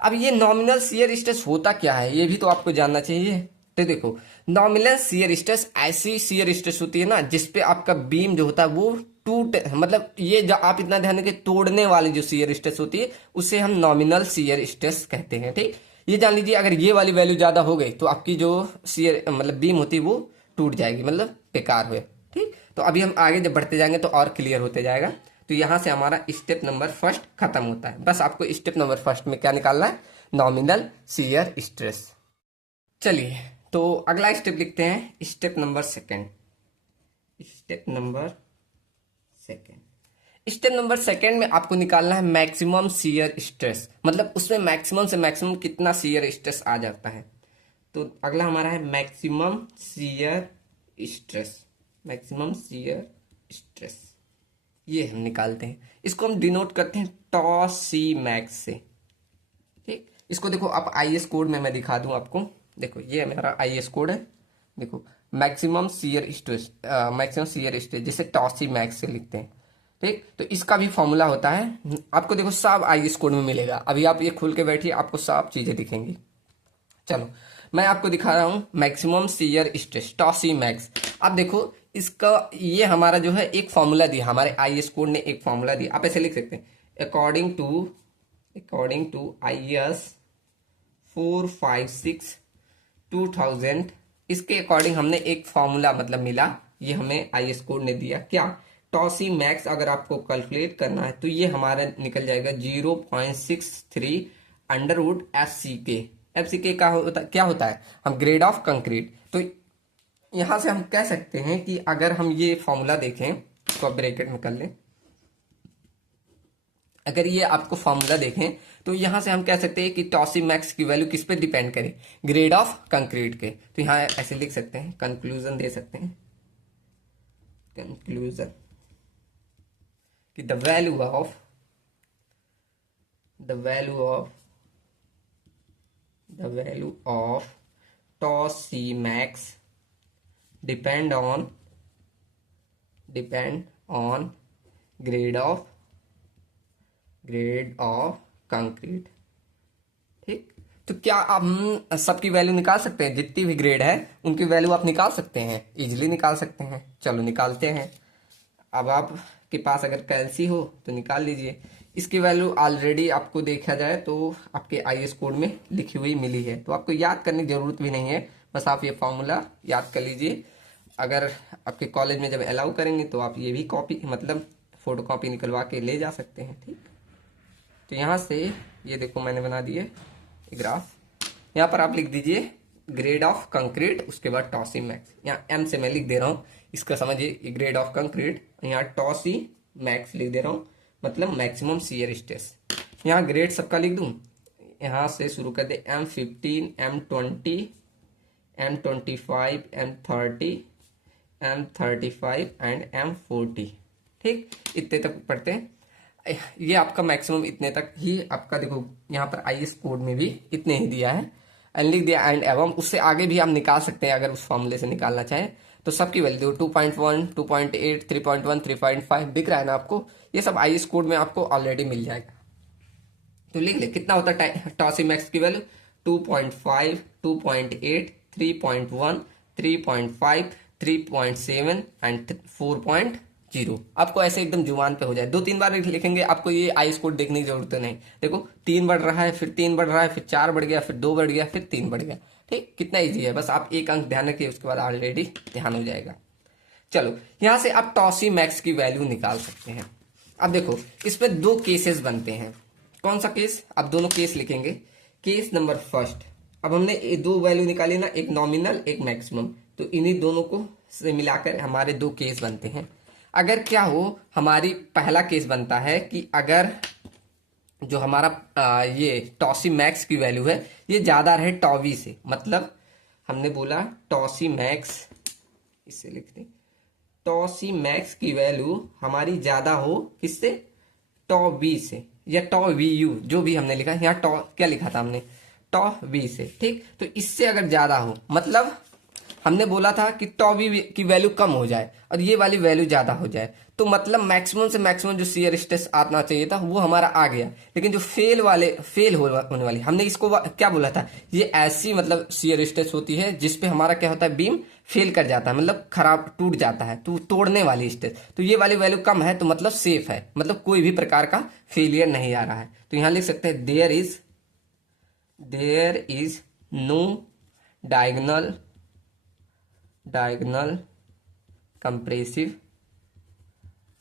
अब ये नॉमिनल शियर स्ट्रेस होता क्या है ये भी तो आपको जानना चाहिए। तो देखो नॉमिनल शियर स्ट्रेस ऐसी शियर स्ट्रेस होती है ना जिसपे आपका बीम जो होता है वो टूट, मतलब ये जो आप इतना ध्यान रखें, तोड़ने वाली जो शियर स्ट्रेस होती है उसे हम नॉमिनल शियर स्ट्रेस कहते हैं। ठीक, ये जान लीजिए अगर ये वाली वैल्यू ज्यादा हो गई तो आपकी जो शियर मतलब बीम होती है वो टूट जाएगी, मतलब बेकार हुए। ठीक, तो अभी हम आगे जब बढ़ते जाएंगे तो और क्लियर होते जाएगा। तो यहां से हमारा स्टेप नंबर फर्स्ट खत्म होता है। बस आपको स्टेप नंबर फर्स्ट में क्या निकालना है, नॉमिनल शियर स्ट्रेस। चलिए तो अगला स्टेप लिखते हैं, step number second. Step number second, step number second में आपको निकालना है मैक्सिमम शियर स्ट्रेस, मतलब उसमें मैक्सिमम से मैक्सिमम कितना शियर स्ट्रेस आ जाता है। तो अगला हमारा है maximum shear stress, maximum shear stress ये हम निकालते हैं। इसको हम डिनोट करते हैं टॉ सी मैक्स से। ठीक, इसको देखो आप आईएस कोड में मैं दिखा दूं आपको। देखो ये मेरा आईएस कोड है, देखो maximum shear stress, maximum shear stress जिसे टॉ सी मैक्स से लिखते हैं। ठीक, तो इसका भी फॉर्मूला होता है, आपको देखो सब आईएस कोड में मिलेगा। अभी आप ये खोल के बैठिए, आपको सब चीजें दिखेंगी। चलो मैं आपको दिखा रहा हूं मैक्सिमम शियर स्ट्रेस टॉ सी मैक्स। आप देखो इसका ये हमारा जो है एक फॉर्मूला दिया, हमारे आईएस कोड ने एक फॉर्मूला दिया। आप ऐसे लिख सकते हैं अकॉर्डिंग टू आईएस 456 2000, इसके अकॉर्डिंग हमने एक फॉर्मूला मतलब मिला, ये हमें आईएस कोड ने दिया। क्या, टॉसी मैक्स अगर आपको कैलकुलेट करना है तो ये हमारा निकल जाएगा 0.63 अंडरवुड एफ सी के। एफ सी के क्या होता है, हम ग्रेड ऑफ कंक्रीट। तो यहां से हम कह सकते हैं कि अगर हम ये फॉर्मूला देखें तो आप ब्रैकेट में कर लें, अगर ये आपको फॉर्मूला देखें तो यहां से हम कह सकते हैं कि टॉसी मैक्स की वैल्यू किस पे डिपेंड करे, ग्रेड ऑफ कंक्रीट के। तो यहां ऐसे लिख सकते हैं, कंक्लूजन दे सकते हैं, कंक्लूजन कि the value of tau c max depend on grade of concrete. ठीक, तो क्या हम सबकी वैल्यू निकाल सकते हैं, जितनी भी ग्रेड है उनकी वैल्यू आप निकाल सकते हैं, इजीली निकाल सकते हैं। चलो निकालते हैं। अब आपके पास अगर कैलसी हो तो निकाल लीजिए। इसकी वैल्यू ऑलरेडी आपको देखा जाए तो आपके आईएस कोड में लिखी हुई मिली है, तो आपको याद करने की जरूरत भी नहीं है, बस आप ये फॉर्मूला याद कर लीजिए। अगर आपके कॉलेज में जब अलाउ करेंगे तो आप ये भी कॉपी मतलब फोटो कॉपी निकलवा के ले जा सकते हैं। ठीक, तो यहाँ से ये देखो मैंने बना दिए ग्राफ, यहाँ पर आप लिख दीजिए ग्रेड ऑफ कंक्रीट, उसके बाद टॉसी मैक्स। यहाँ एम से मैं लिख दे रहा हूँ, इसका समझिए ग्रेड ऑफ कंक्रीट, यहाँ टॉसी मैक्स लिख दे रहा हूँ, मतलब मैक्सिमम शियर स्ट्रेस। यहाँ ग्रेड सबका लिख दूँ, यहाँ से शुरू कर दे M15, M20, M25, M30, M35 and M40। ठीक, इतने तक पढ़ते हैं। ये आपका मैक्सिमम इतने तक ही आपका, देखो यहाँ पर आईएस कोड में भी इतने ही दिया है, एंड लिख दिया एंड एवं। उससे आगे भी आप निकाल सकते हैं अगर उस फॉर्मूले से निकालना चाहें। तो सबकी वैल्यू 2.1, 2.8, 3.1, 3.5 दिख रहा है ना आपको, ये सब आईएस कोड में आपको ऑलरेडी मिल जाएगा। तो लिख ले कितना होता है टॉसी मैक्स की वैल्यू, 2.5, 2.8, 3.1, 3.5, 3.7 एंड 4.0। आपको ऐसे एकदम जुबान पे हो जाए, 2-3 बार लिखेंगे, आपको ये आईएस कोड देखने की जरूरत नहीं। देखो 3 बढ़ रहा है, फिर 3 बढ़ रहा है, फिर 4 बढ़ गया, फिर 2 बढ़ गया, फिर 3 बढ़ गया। ठीक, कितना इजी है, बस आप एक अंक ध्यान रखिए, उसके बाद ऑलरेडी ध्यान हो जाएगा। चलो यहां से आप टॉसी मैक्स की वैल्यू निकाल सकते हैं। अब देखो इसमें 2 केसेस बनते हैं। कौन सा केस, आप दोनों केस लिखेंगे। केस नंबर फर्स्ट, अब हमने 2 वैल्यू निकाली ना, एक नॉमिनल एक मैक्सिमम, तो इन्हीं दोनों को से मिलाकर हमारे 2 केस बनते हैं। अगर क्या हो, हमारी पहला केस बनता है कि अगर जो हमारा ये टॉसी मैक्स की वैल्यू है ये ज्यादा रहे टॉवी से, मतलब हमने बोला टॉसी मैक्स, इससे लिखते हैं टॉसी मैक्स की वैल्यू हमारी ज्यादा हो किससे, टॉ बी से। या टॉ वी यू, जो भी हमने लिखा, यहाँ टॉ क्या लिखा था हमने, टॉ वी से, ठीक। तो इससे अगर ज्यादा हो, मतलब हमने बोला था कि टॉ वी की वैल्यू कम हो जाए और ये वाली वैल्यू ज्यादा हो जाए, तो मतलब मैक्सिमम से मैक्सिमम जो शियर स्ट्रेस आना चाहिए था वो हमारा आ गया। लेकिन जो फेल होने वाली, हमने इसको क्या बोला था, ये ऐसी मतलब शियर स्ट्रेस होती है जिसपे हमारा क्या होता है, बीम फेल कर जाता है, मतलब खराब टूट जाता है, तो तोड़ने वाली स्ट्रेस। तो ये वाली वैल्यू कम है तो मतलब सेफ है, मतलब कोई भी प्रकार का फेलियर नहीं आ रहा है। तो यहां लिख सकते हैं there is no diagonal compressive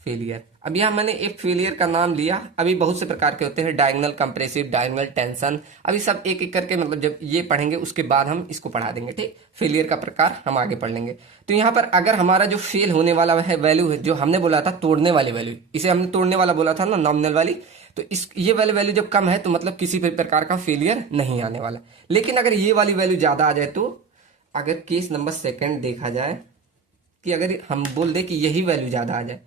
failure. अब यहाँ मैंने एक फेलियर का नाम लिया, अभी बहुत से प्रकार के होते हैं, डायगोनल कंप्रेसिव, डायगोनल टेंशन, अभी सब एक एक करके, मतलब जब ये पढ़ेंगे उसके बाद हम इसको पढ़ा देंगे, ठीक। फेलियर का प्रकार हम आगे पढ़ लेंगे। तो यहाँ पर अगर हमारा जो फेल होने वाला है वैल्यू है, जो हमने बोला था तोड़ने वाली वैल्यू, इसे हमने तोड़ने वाला बोला था ना, नॉमिनल वाली, तो इस ये वाली वैल्यू जब कम है तो मतलब किसी भी प्रकार का फेलियर नहीं आने वाला। लेकिन अगर ये वाली वैल्यू ज्यादा आ जाए, तो अगर केस नंबर सेकेंड देखा जाए कि अगर हम बोल दे कि यही वैल्यू ज्यादा आ जाए,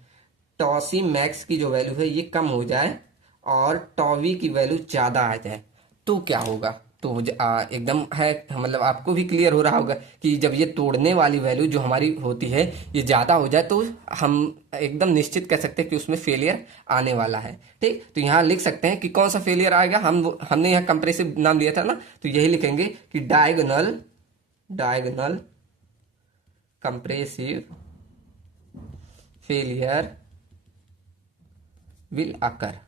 टॉसी मैक्स की जो वैल्यू है ये कम हो जाए और टॉवी की वैल्यू ज्यादा आ जाए, तो क्या होगा। तो एकदम है, मतलब आपको भी क्लियर हो रहा होगा कि जब ये तोड़ने वाली वैल्यू जो हमारी होती है ये ज्यादा हो जाए, तो हम एकदम निश्चित कह सकते हैं कि उसमें फेलियर आने वाला है, ठीक। तो यहाँ लिख सकते हैं कि कौन सा फेलियर आएगा, हमने यहाँ कंप्रेसिव नाम लिया था ना, तो यही लिखेंगे कि डायगोनल कंप्रेसिव फेलियर विल अकर,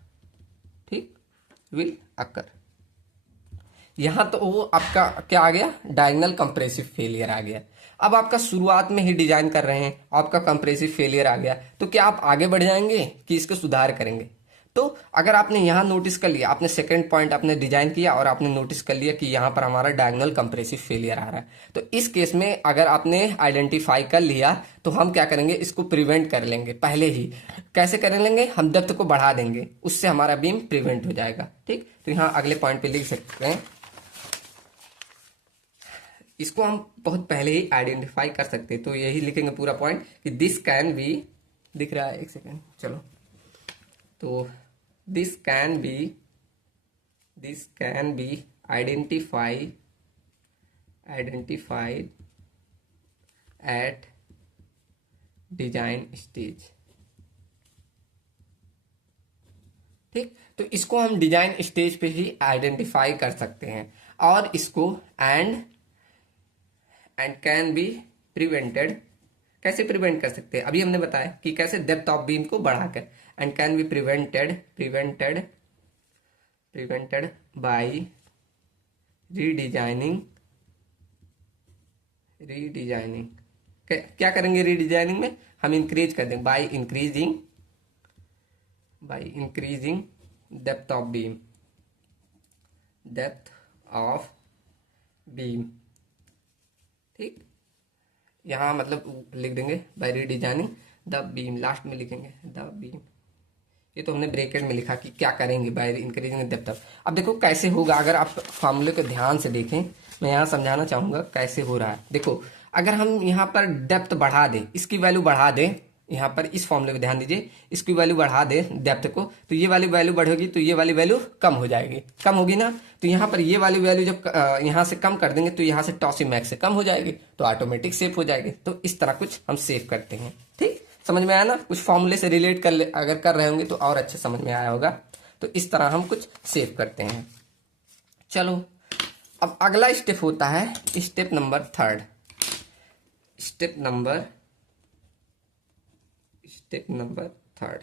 ठीक, विल अकर। यहां तो वो आपका क्या आ गया, डायगोनल कंप्रेसिव फेलियर आ गया। अब आपका शुरुआत में ही डिजाइन कर रहे हैं, आपका कंप्रेसिव फेलियर आ गया, तो क्या आप आगे बढ़ जाएंगे कि इसको सुधार करेंगे। तो अगर आपने यहां नोटिस कर लिया, आपने सेकंड पॉइंट आपने डिजाइन किया और आपने नोटिस कर लिया कि यहां पर हमारा डायगोनल कंप्रेसिव फेलियर आ रहा है, तो इस केस में अगर आपने आइडेंटिफाई कर लिया तो हम क्या करेंगे, इसको प्रिवेंट कर लेंगे पहले ही। कैसे कर लेंगे, हम डेप्थ को बढ़ा देंगे, उससे हमारा बीम प्रिवेंट हो जाएगा, ठीक। तो यहाँ अगले पॉइंट पे लिख सकते हैं, इसको हम बहुत पहले ही आइडेंटिफाई कर सकते हैं, तो यही लिखेंगे पूरा पॉइंट कि दिस कैन बी, दिख रहा है एक सेकेंड, चलो, तो this can be identified at design stage, ठीक। तो इसको हम डिजाइन स्टेज पे ही आइडेंटिफाई कर सकते हैं, और इसको एंड कैन बी प्रिवेंटेड, कैसे प्रिवेंट कर सकते हैं, अभी हमने बताया कि कैसे, डेप्थ ऑफ बीम को बढ़ाकर, and can be prevented by redesigning. क्या करेंगे रीडिजाइनिंग में, हम इंक्रीज कर देंगे by increasing depth of beam, ठीक। यहां मतलब लिख देंगे by redesigning the beam, last में लिखेंगे द बीम, ये तो हमने ब्रैकेट में लिखा कि क्या करेंगे बाय इंक्रीजिंग डेप्थ ऑफ। अब देखो कैसे होगा, अगर आप फॉर्मूले को ध्यान से देखें, मैं यहाँ समझाना चाहूंगा कैसे हो रहा है। देखो अगर हम यहाँ पर डेप्थ बढ़ा दें, इसकी वैल्यू बढ़ा दें, यहाँ पर इस फॉर्मूले को ध्यान दीजिए, इसकी वैल्यू बढ़ा दें डेप्थ को, तो ये वाली वैल्यू बढ़ेगी, तो ये वाली वैल्यू कम हो जाएगी, कम होगी ना। तो यहाँ पर ये वाली वैल्यू जब यहाँ से कम कर देंगे तो यहाँ से टॉसी मैक्स से कम हो जाएगी, तो ऑटोमेटिक सेव हो जाएगी। तो इस तरह कुछ हम सेव करते हैं, ठीक। समझ में आया ना, कुछ फॉर्मूले से रिलेट कर अगर कर रहे होंगे तो और अच्छे समझ में आया होगा। तो इस तरह हम कुछ सेव करते हैं। चलो अब अगला स्टेप होता है step number third. Step number third,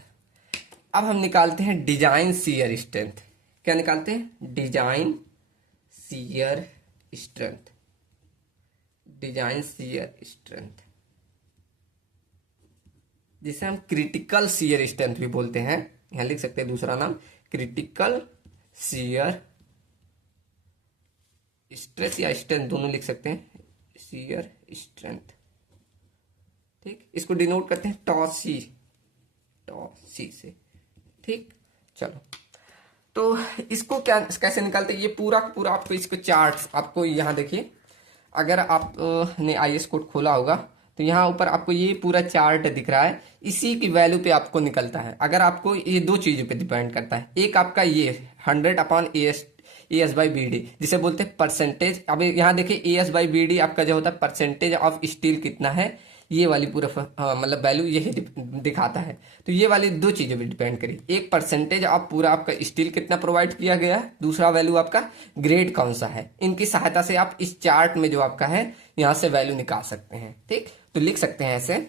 अब हम निकालते हैं डिजाइन शियर स्ट्रेंथ। क्या निकालते हैं, डिजाइन शियर स्ट्रेंथ, जिसे हम क्रिटिकल शियर स्ट्रेंथ भी बोलते हैं। यहां लिख सकते हैं दूसरा नाम, क्रिटिकल शियर स्ट्रेस या स्ट्रेंथ दोनों लिख सकते हैं, शियर स्ट्रेंथ, ठीक। इसको डिनोट करते हैं टॉसी से, ठीक। चलो तो इसको क्या कैसे निकालते हैं, ये पूरा आपको इसको चार्ट, आपको यहां देखिए, अगर आपने IS कोड खोला होगा तो यहाँ ऊपर आपको ये पूरा चार्ट दिख रहा है, इसी की वैल्यू पे आपको निकलता है। अगर आपको ये दो चीज़ों पे डिपेंड करता है, एक आपका ये 100/AS/BD जिसे बोलते हैं परसेंटेज। अब यहाँ देखिए AS/BD आपका जो होता है परसेंटेज ऑफ स्टील कितना है, ये वाली पूरा मतलब वैल्यू यही दिखाता है। तो ये वाली दो चीज़ों पे डिपेंड करी, एक परसेंटेज ऑफ पूरा आपका स्टील कितना प्रोवाइड किया गया है, दूसरा वैल्यू आपका ग्रेड कौन सा है। इनकी सहायता से आप इस चार्ट में जो आपका है यहाँ से वैल्यू निकाल सकते हैं। ठीक, तो लिख सकते हैं ऐसे,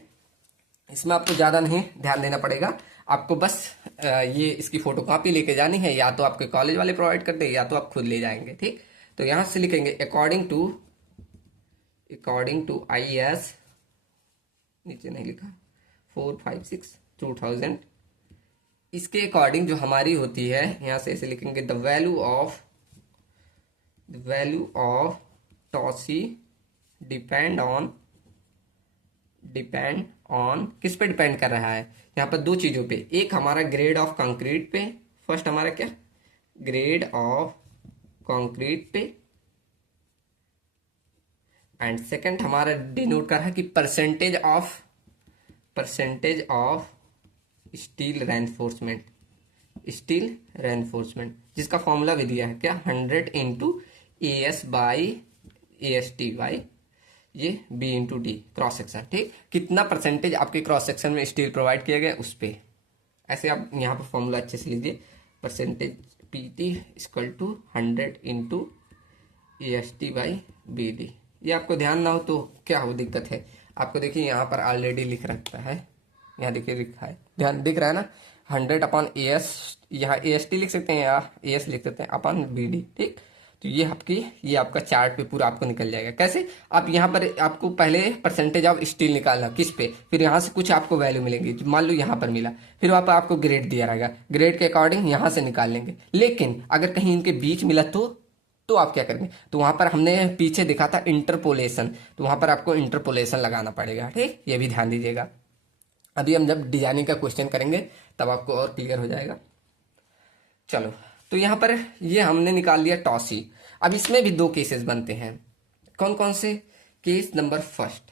इसमें आपको ज़्यादा नहीं ध्यान देना पड़ेगा। आपको बस ये इसकी फोटो कॉपी लेके जानी है, या तो आपके कॉलेज वाले प्रोवाइड कर देंगे या तो आप खुद ले जाएंगे। ठीक, तो यहाँ से लिखेंगे अकॉर्डिंग टू IAS, नीचे नहीं लिखा, 456/2000, इसके अकॉर्डिंग जो हमारी होती है, यहाँ से ऐसे लिखेंगे the value of tau c depend on किस पे डिपेंड कर रहा है, यहाँ पर दो चीजों पे, एक हमारा ग्रेड ऑफ कंक्रीट पे, फर्स्ट हमारा क्या ग्रेड ऑफ कंक्रीट पे, एंड सेकंड हमारा डिनोट कर रहा है कि परसेंटेज ऑफ स्टील रेनफोर्समेंट, जिसका फॉर्मूला भी दिया है क्या, 100 × AS/AST ये B/D क्रॉस सेक्शन। ठीक, कितना परसेंटेज आपके क्रॉस सेक्शन में स्टील प्रोवाइड किया गया उस पे, ऐसे आप यहाँ पर फॉर्मूला अच्छे से लीजिए, परसेंटेज PT = 100 × AST/BD। ये आपको ध्यान ना हो तो क्या हो दिक्कत है, आपको देखिए यहाँ पर ऑलरेडी लिख रखा है, यहाँ देखिए लिखा है, ध्यान दिख रहा है ना, 100/AS, यहाँ AST लिख सकते हैं या AS लिख सकते हैं /BD। ठीक, तो ये आपका चार्ट पे पूरा आपको निकल जाएगा। कैसे, आप यहाँ पर आपको पहले परसेंटेज ऑफ स्टील निकालना किस पे, फिर यहाँ से कुछ आपको वैल्यू मिलेंगी, मान लो यहाँ पर मिला, फिर वहाँ पर आपको ग्रेड दिया रहेगा, ग्रेड के अकॉर्डिंग यहाँ से निकाल लेंगे। लेकिन अगर कहीं इनके बीच मिला तो आप क्या करेंगे, तो वहां पर हमने पीछे दिखा था इंटरपोलेशन, तो वहां पर आपको इंटरपोलेशन लगाना पड़ेगा। ठीक, ये भी ध्यान दीजिएगा, अभी हम जब डिजाइनिंग का क्वेश्चन करेंगे तब आपको और क्लियर हो जाएगा। चलो, तो यहाँ पर ये हमने निकाल लिया टॉसी। अब इसमें भी दो केसेस बनते हैं, कौन कौन से, केस नंबर फर्स्ट,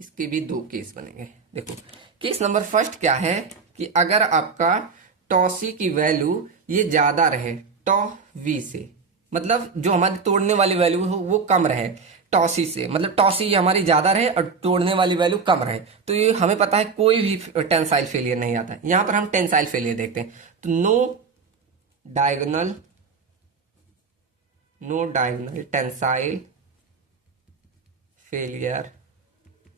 इसके भी दो केस बनेंगे। देखो केस नंबर फर्स्ट क्या है कि अगर आपका टॉसी की वैल्यू ये ज्यादा रहे टॉ से, मतलब जो हमारी तोड़ने वाली वैल्यू हो वो कम रहे टॉसी से, मतलब टॉसी ये हमारी ज्यादा रहे और तोड़ने वाली वैल्यू कम रहे, तो ये हमें पता है कोई भी टेंसाइल फेलियर नहीं आता। यहां पर हम टेंसाइल फेलियर देखते हैं, तो नो डायगोनल टेंसाइल फेलियर।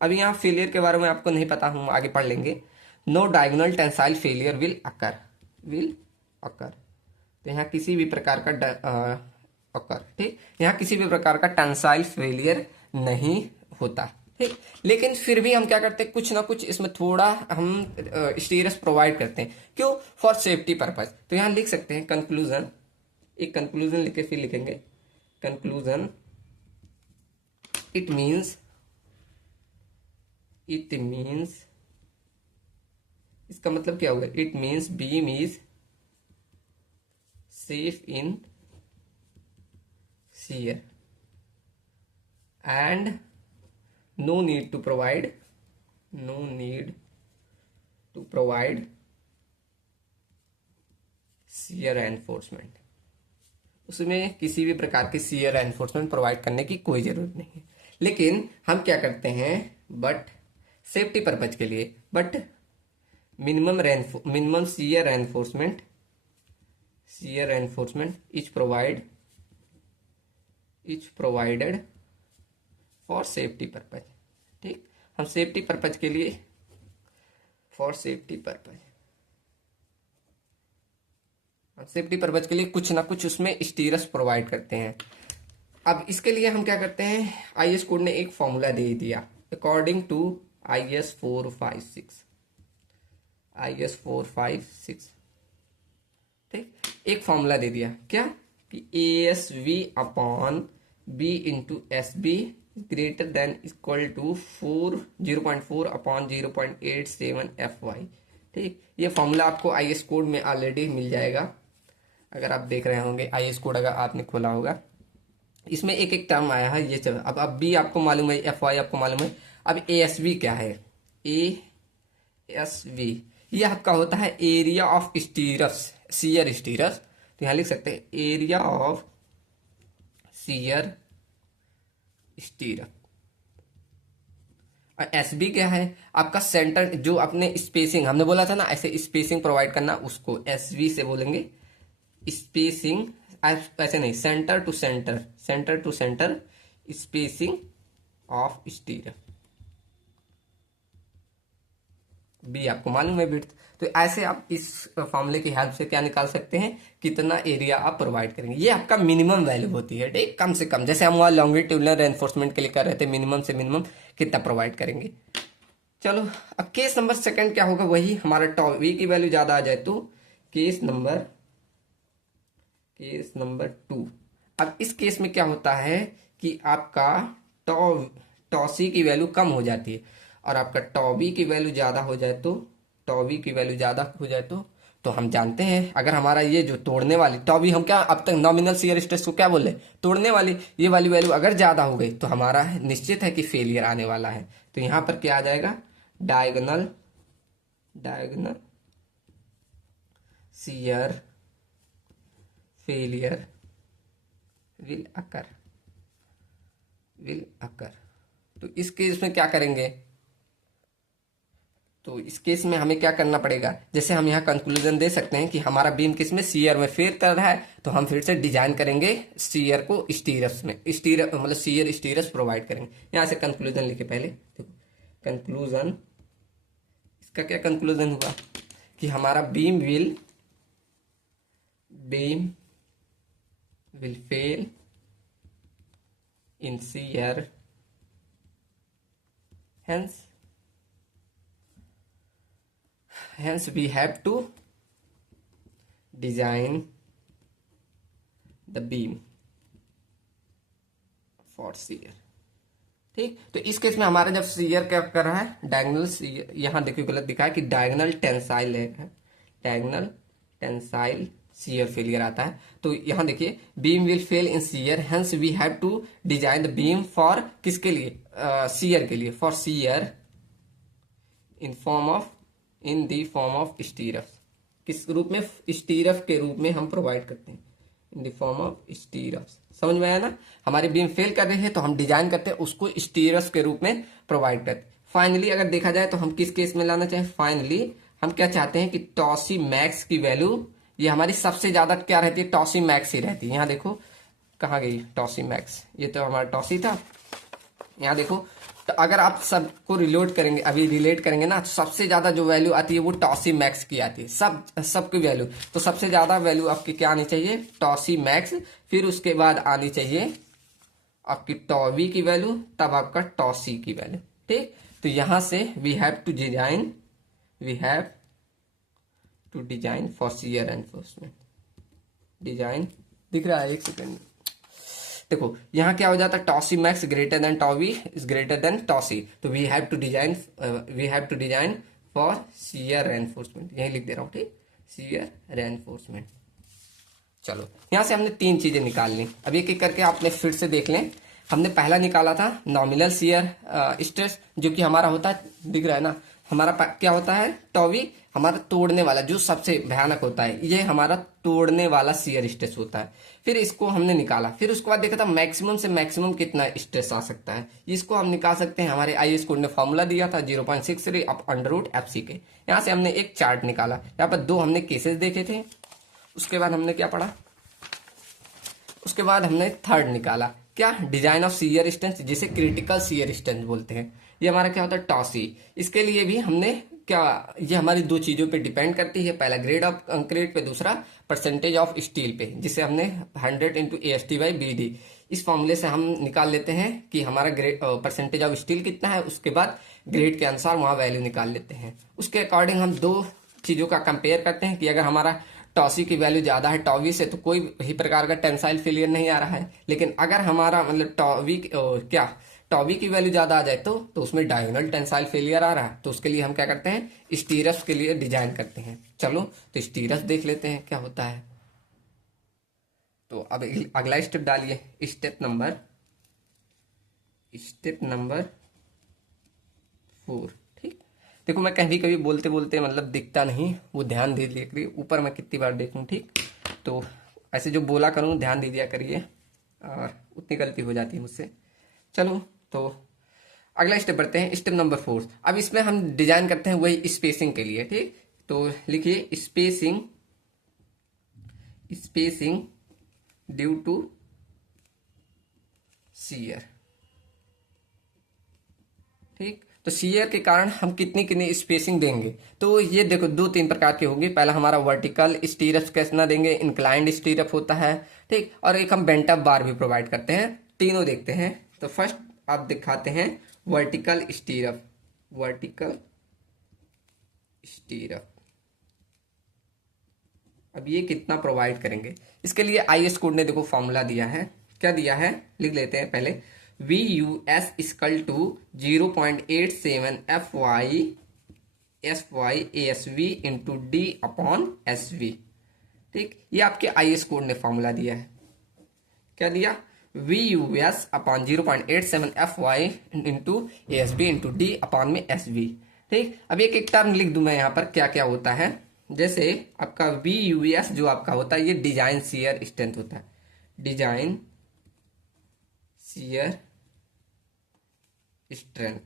अभी यहाँ फेलियर के बारे में आपको नहीं पता, हम आगे पढ़ लेंगे। No diagonal tensile failure will occur, तो यहाँ किसी भी प्रकार का ठीक, यहाँ किसी भी प्रकार का टेंसाइल फेलियर नहीं होता। ठीक, लेकिन फिर भी हम क्या करते हैं, कुछ ना कुछ इसमें थोड़ा हम स्टीरस प्रोवाइड करते हैं, क्यों, फॉर सेफ्टी पर्पज। तो यहाँ लिख सकते हैं कंक्लूजन, एक कंक्लूजन लिख के फिर लिखेंगे कंक्लूजन, इट मीन्स इसका मतलब क्या होगा, it means beam is safe in shear and no need to provide shear reinforcement, उसमें किसी भी प्रकार की shear reinforcement प्रोवाइड करने की कोई जरूरत नहीं है। लेकिन हम क्या करते हैं, बट सेफ्टी पर्पज के लिए, but minimum shear reinforcement is provided for safety purpose। ठीक, हम सेफ्टी पर्पज के लिए, हम सेफ्टी पर्पज के लिए कुछ ना कुछ उसमें स्टीरस प्रोवाइड करते हैं। अब इसके लिए हम क्या करते हैं, IS कोड ने एक फॉर्मूला दे दिया, अकॉर्डिंग टू IS 456, ठीक, एक फॉर्मूला दे दिया क्या, कि ASV/B/SB greater than equal to 0.4/0.87 FY। ठीक, ये फॉर्मूला आपको IS कोड में ऑलरेडी मिल जाएगा, अगर आप देख रहे होंगे IS कोड अगर आपने खोला होगा इसमें एक एक टर्म आया है, ये चलो अब बी आपको मालूम है, एफ वाई आपको मालूम है। अब ए एस वी क्या है? ए एस वी ये आपका होता है एरिया ऑफ स्टीरस, सीयर स्टीरस। तो यहां लिख सकते हैं एरिया ऑफ सीयर स्टीरस। और एस बी क्या है? आपका सेंटर, जो अपने स्पेसिंग हमने बोला था ना ऐसे स्पेसिंग प्रोवाइड करना, उसको एस वी से बोलेंगे स्पेसिंग। ऐसे नहीं, centre to centre, centre to centre spacing of stirrups. बी आपको मालूम है विड्थ। तो ऐसे आप इस फॉर्मूले की हेल्प से क्या निकाल सकते हैं, कितना एरिया आप प्रोवाइड करेंगे। ये आपका मिनिमम वैल्यू होती है, ठीक, कम से कम। जैसे हम वहाँ लॉन्गिट्यूडनल रेनफोर्समेंट के लिए कर रहे थे, मिनिमम से मिनिमम कितना प्रोवाइड करेंगे। चलो अब केस नंबर सेकंड क्या होगा, वही हमारा टॉ वी की वैल्यू ज्यादा आ जाए तो केस नंबर 2। अब इस केस में क्या होता है कि आपका टॉ टॉसी की वैल्यू कम हो जाती है और आपका टॉबी की वैल्यू ज्यादा हो जाए तो, टॉबी की वैल्यू ज्यादा हो जाए तो हम जानते हैं अगर हमारा ये जो तोड़ने वाली टॉबी, हम क्या अब तक नॉमिनल शियर स्ट्रेस को क्या बोले, तोड़ने वाली, ये वाली वैल्यू अगर ज्यादा हो गई तो हमारा निश्चित है कि फेलियर आने वाला है। तो यहां पर क्या आ जाएगा, diagonal shear failure will occur. तो इस केस में क्या करेंगे, तो इस केस में हमें क्या करना पड़ेगा, जैसे हम यहाँ कंक्लूजन दे सकते हैं कि हमारा बीम किस में, सीयर में फेल कर रहा है, तो हम फिर से डिजाइन करेंगे सीयर को स्टीरस में, स्टीर मतलब सीयर स्टीरस प्रोवाइड करेंगे। यहाँ से कंक्लूजन लिखे पहले, देखो कंक्लूजन, इसका क्या कंक्लूजन हुआ कि हमारा beam will fail in shear, hence we have to design the beam for shear। ठीक, तो इस केस में हमारा जब सीयर क्या कर रहा है, डायगोनल, यहां देखिए गलत दिखा है कि डायगोनल टेंसाइल है, डायगोनल टेंसाइल सीयर फेलियर आता है। तो यहां देखिए beam will fail in shear, hence we have to design the beam for, किसके लिए, सीयर के लिए, for shear in the form of stirrups. किस रूप में, स्टीरफ के रूप में हम प्रोवाइड करते हैं, इन द फॉर्म ऑफ स्टीरफ। समझ में आया ना, हमारी बीम फेल कर रही है तो हम डिजाइन करते हैं उसको स्टीरफ के रूप में प्रोवाइड करते हैं। फाइनली अगर देखा जाए तो हम किस केस में लाना चाहें, फाइनली हम क्या चाहते हैं कि टॉसी मैक्स की वैल्यू, ये हमारी सबसे ज्यादा क्या रहती है, टॉसी मैक्स ही रहती है। यहाँ देखो कहाँ गई टॉसी मैक्स, ये तो हमारा टॉसी था। यहाँ देखो, तो अगर आप सबको रिलेट करेंगे ना, तो सबसे ज्यादा जो वैल्यू आती है वो टॉसी मैक्स की आती है, सबकी वैल्यू। तो सबसे ज्यादा वैल्यू आपकी क्या आनी चाहिए, टॉसी मैक्स, फिर उसके बाद आनी चाहिए आपकी टॉवी की वैल्यू, तब आपका टॉसी की वैल्यू। ठीक, तो यहां से we have to design for shear reinforcement, design दिख रहा है, एक सेकेंड देखो यहाँ क्या हो जाता है, tau c max greater than tau v is greater than tau c, तो we have to design for shear reinforcement, यही लिख दे रहा हूँ, ठीक, सीयर रेनफोर्समेंट। चलो यहाँ से हमने 3 चीजें निकाल ली, अब एक एक करके आपने फिर से देख लें। हमने पहला निकाला था नॉमिनल सीयर स्ट्रेस, जो कि हमारा होता है, दिख रहा है ना, हमारा क्या होता है, टॉवी हमारा तोड़ने वाला, जो सबसे भयानक होता है, ये हमारा तोड़ने वाला सीयर स्ट्रेस होता है। फिर इसको हमने निकाला, फिर उसके बाद देखा था मैक्सिमम से मैक्सिमम कितना स्ट्रेस आ सकता है, इसको हम निकाल सकते हैं। हमारे IAS कोड ने फॉर्मूला दिया था 0.63 अप √FC के। यहाँ से हमने एक चार्ट निकाला, यहाँ पर 2 हमने केसेस देखे थे। उसके बाद हमने क्या पढ़ा, उसके बाद हमने थर्ड निकाला, क्या, डिजाइन ऑफ सीयर स्ट्रेंथ, जिसे क्रिटिकल सीयर स्ट्रेंथ बोलते हैं। ये हमारा क्या होता है, टॉसी। इसके लिए भी हमने क्या, ये हमारी 2 चीजों पे डिपेंड करती है, पहला ग्रेड ऑफ कंक्रीट पे, दूसरा परसेंटेज ऑफ स्टील पे, जिसे हमने 100 × AST/BD, इस फॉर्मूले से हम निकाल लेते हैं कि हमारा ग्रेड परसेंटेज ऑफ स्टील कितना है। उसके बाद ग्रेड के अनुसार वहां वैल्यू निकाल लेते हैं। उसके अकॉर्डिंग हम 2 चीजों का कंपेयर करते हैं कि अगर हमारा टॉसी की वैल्यू ज्यादा है टॉवी से, तो कोई भी प्रकार का टेंसाइल फेलियर नहीं आ रहा है। लेकिन अगर हमारा मतलब टॉवी की वैल्यू ज्यादा आ जाए तो उसमें डायगोनल टेंसाइल फेलियर आ रहा है, तो उसके लिए हम क्या करते हैं, स्टीरस के लिए डिजाइन करते हैं। चलो तो स्टीरस देख लेते हैं क्या होता है। तो अब अगला स्टेप डालिए, स्टेप नंबर 4। ठीक, देखो मैं कभी कभी बोलते बोलते मतलब दिखता नहीं, वो ध्यान दे लिया करिए, ऊपर मैं कितनी बार देखूं। ठीक, तो ऐसे जो बोला करूं ध्यान दे दिया करिए, और उतनी गलती हो जाती है मुझसे। चलो, तो अगला स्टेप बढ़ते हैं, स्टेप नंबर 4। अब इसमें हम डिजाइन करते हैं वही स्पेसिंग के लिए। ठीक, तो लिखिए स्पेसिंग ड्यू टू शियर। ठीक, तो शियर के कारण हम कितनी कितनी स्पेसिंग देंगे, तो ये देखो 2-3 प्रकार के होंगे। पहला हमारा वर्टिकल स्टीरअप कितना देंगे, इंक्लाइंड स्टीरअप होता है। ठीक, और एक हम बेंट अप बार भी प्रोवाइड करते हैं। तीनों देखते हैं। तो फर्स्ट आप दिखाते हैं वर्टिकल स्टीरअप। अब ये कितना प्रोवाइड करेंगे, इसके लिए आईएस कोड ने देखो फॉर्मूला दिया है। क्या दिया है, लिख लेते हैं पहले। V U S equal to 0.87 F Y S V into D upon S V. ठीक, ये आपके आईएस कोड ने फॉर्मूला दिया है। क्या दिया, V U S upon 0.87 F Y into A S B into D upon में एस वी। ठीक, अब एक एक टर्म लिख दूं मैं यहाँ पर क्या क्या होता है। जैसे आपका वी यू एस जो आपका होता है, ये डिजाइन शियर स्ट्रेंथ होता है, डिजाइन शियर स्ट्रेंथ।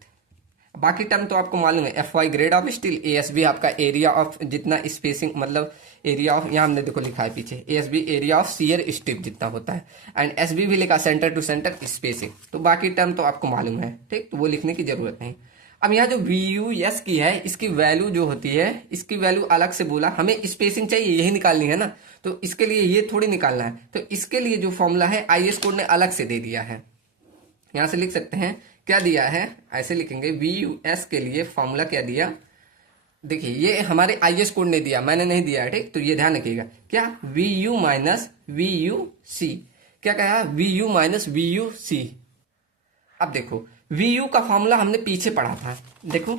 बाकी टर्म तो आपको मालूम है, F Y grade of steel, A S B आपका एरिया ऑफ जितना स्पेसिंग मतलब एरिया ऑफ, यहाँ हमने देखो लिखा है पीछे, A S B area of shear strip जितना होता है, एंड एस बी भी लिखा सेंटर टू सेंटर स्पेसिंग। तो बाकी टर्म तो आपको मालूम है। ठीक, तो वो लिखने की जरूरत नहीं। अब यहाँ जो वी यू एस की है, इसकी वैल्यू जो होती है, इसकी वैल्यू अलग से बोला, हमें स्पेसिंग चाहिए यही निकालनी है ना, तो इसके लिए ये थोड़ी निकालना है। तो इसके लिए जो फॉर्मूला है आईएस कोड ने अलग से दे दिया है। यहां से लिख सकते हैं, क्या दिया है, ऐसे लिखेंगे, वी यू एस के लिए फॉर्मूला क्या दिया। देखिए ये हमारे आईएस कोड ने दिया, मैंने नहीं दिया है। ठीक, तो ये ध्यान रखिएगा, क्या v u minus v u c. क्या कहा, v u minus v u c. अब देखो वी यू का फॉर्मूला हमने पीछे पढ़ा था, देखो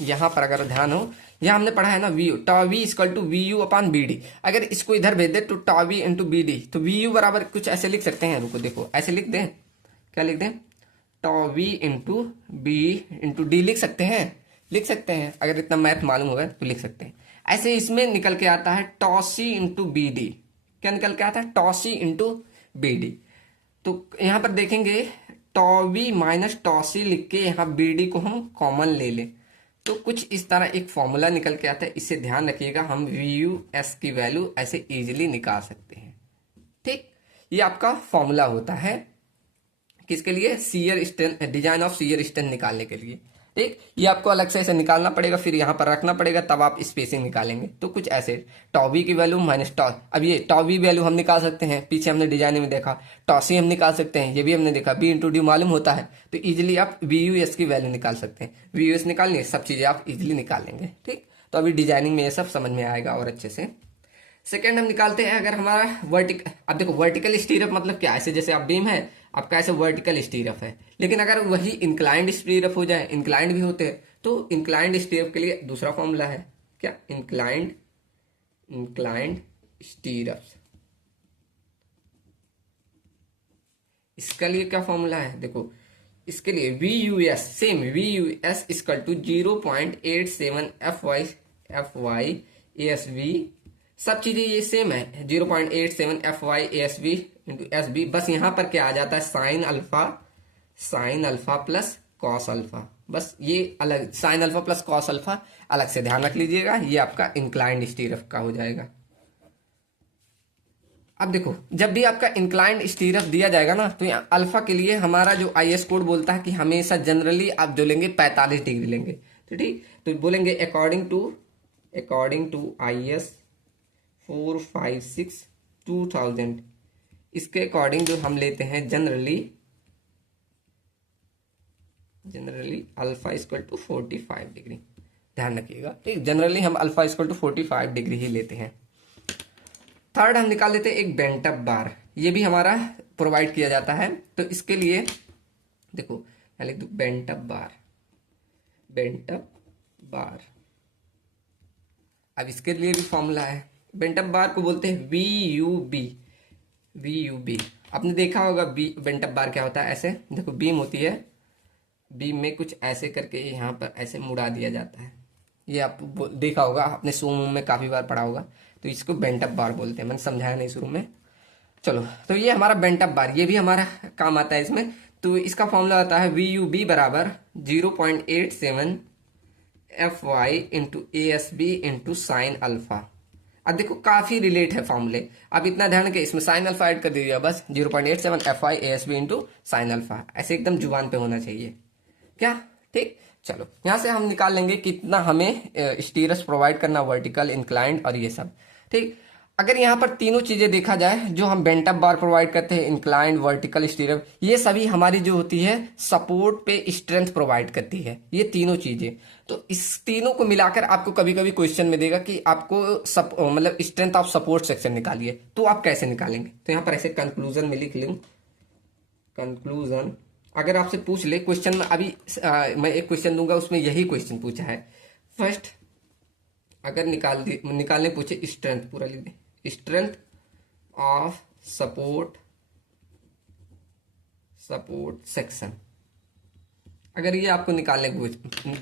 यहां पर अगर ध्यान हो, यहां हमने पढ़ा है ना, V U tau V equal to we you upon B D. अगर इसको इधर भेज दे तो tau V into B D, तो वी यू बराबर कुछ ऐसे लिख सकते हैं। रुको देखो ऐसे लिख दें, क्या लिख दें, tau v into b into d लिख सकते हैं, लिख सकते हैं। अगर इतना मैथ मालूम होगा तो लिख सकते हैं। ऐसे इसमें निकल के आता है टॉसी इंटू बी डी। क्या निकल के आता है, टॉसी इंटू बी डी। तो यहां पर देखेंगे टॉवी माइनस टॉसी लिख के यहाँ बी डी को हम कॉमन ले लें, तो कुछ इस तरह एक फॉर्मूला निकल के आता है। इसे ध्यान रखिएगा, हम वी यू एस की वैल्यू ऐसे इजीली निकाल सकते हैं। ठीक, ये आपका फॉर्मूला होता है किसके लिए, shear strength, design of shear strength निकालने के लिए। ठीक, ये आपको अलग से ऐसे निकालना पड़ेगा, फिर यहाँ पर रखना पड़ेगा, तब आप स्पेसिंग निकालेंगे। तो कुछ ऐसे टॉवी की वैल्यू माइनस टॉ, अब ये टॉवी वैल्यू हम निकाल सकते हैं, पीछे हमने डिजाइन में देखा। टॉसी हम निकाल सकते हैं, ये भी हमने देखा, बी इंटू डी मालूम होता है, तो इजिली आप वी यू एस की वैल्यू निकाल सकते हैं। वी यू एस निकालनी, सब चीजें आप इजिली निकाल लेंगे। ठीक, तो अभी डिजाइनिंग में ये सब समझ में आएगा और अच्छे से। सेकेंड हम निकालते हैं, अगर हमारा वर्टिकल, अब देखो वर्टिकल स्टीरअप मतलब क्या, ऐसे जैसे आप बीम है आपका ऐसे वर्टिकल स्टीरअप है, लेकिन अगर वही इंक्लाइंड स्टीरअप हो जाए, इंक्लाइंड भी होते हैं, तो इंक्लाइंड स्टीरअप के लिए दूसरा फॉर्मूला है, क्या, इंक्लाइंड स्टीरअप। इसके लिए क्या फॉर्मूला है, देखो इसके लिए V U S, same V U S equal to 0.87 F Y A S V, सब चीजें ये सेम है, 0.87 F Y A S B into S B. बस यहां पर क्या आ जाता है, sine alpha plus cos alpha. बस ये अलग, sine alpha plus cos alpha अलग से ध्यान रख लीजिएगा, ये आपका इंक्लाइंड स्टीरअप का हो जाएगा। अब देखो जब भी आपका इंक्लाइंड स्टीरअप दिया जाएगा ना, तो यहाँ अल्फा के लिए हमारा जो आईएस कोड बोलता है कि हमेशा जनरली आप जो लेंगे 45 डिग्री लेंगे। तो ठीक, तो बोलेंगे अकॉर्डिंग टू आईएस 456/2000, इसके अकॉर्डिंग जो हम लेते हैं generally alpha equal to 45 degree, ध्यान रखिएगा। ठीक, जनरली हम अल्फा इक्वल टू 45 डिग्री ही लेते हैं। थर्ड हम निकाल लेते हैं एक बेंटअप बार, ये भी हमारा प्रोवाइड किया जाता है। तो इसके लिए देखो मैं लिख दूं बेंटअप बार। अब इसके लिए भी फॉर्मूला है, बेंटअप बार को बोलते हैं वी यू बी। VUB। आपने देखा होगा बी बेंट अप बार क्या होता है, ऐसे देखो बीम होती है, बीम में कुछ ऐसे करके यहाँ पर ऐसे मुड़ा दिया जाता है। ये आप देखा होगा, आपने सूम में काफी बार पढ़ा होगा। तो इसको बेंट अप बार बोलते हैं, मैंने समझाया नहीं शुरू में। चलो, तो ये हमारा बेंट अप बार, ये भी हमारा काम आता है इसमें। तो इसका फॉर्मूला आता है VUB बराबर 0.87 FY × ASB × sin अल्फा। अब देखो काफी रिलेट है फॉर्मूले। अब इतना ध्यान के इसमें साइन अल्फा ऐड कर दीजिए बस, 0.87 FY × ASB × sin अल्फा, ऐसे एकदम जुबान पे होना चाहिए क्या। ठीक, चलो यहां से हम निकाल लेंगे कितना हमें स्टीरस प्रोवाइड करना, वर्टिकल, इंक्लाइंड और ये सब। ठीक, अगर यहाँ पर तीनों चीजें देखा जाए, जो हम बेंट अप बार प्रोवाइड करते हैं, इंक्लाइंड, वर्टिकल, स्टीरअप, ये सभी हमारी जो होती है सपोर्ट पे स्ट्रेंथ प्रोवाइड करती है, ये तीनों चीजें। तो इस तीनों को मिलाकर आपको कभी कभी क्वेश्चन में देगा कि आपको मतलब स्ट्रेंथ ऑफ सपोर्ट सेक्शन निकालिए, तो आप कैसे निकालेंगे। तो यहाँ पर ऐसे कंक्लूजन में लिख लूँ, कंक्लूजन। अगर आपसे पूछ ले क्वेश्चन में, अभी मैं एक क्वेश्चन दूंगा उसमें यही क्वेश्चन पूछा है। फर्स्ट अगर निकालने पूछे स्ट्रेंथ, पूरा लिख दे, स्ट्रेंथ ऑफ सपोर्ट सेक्शन, अगर ये आपको निकालने को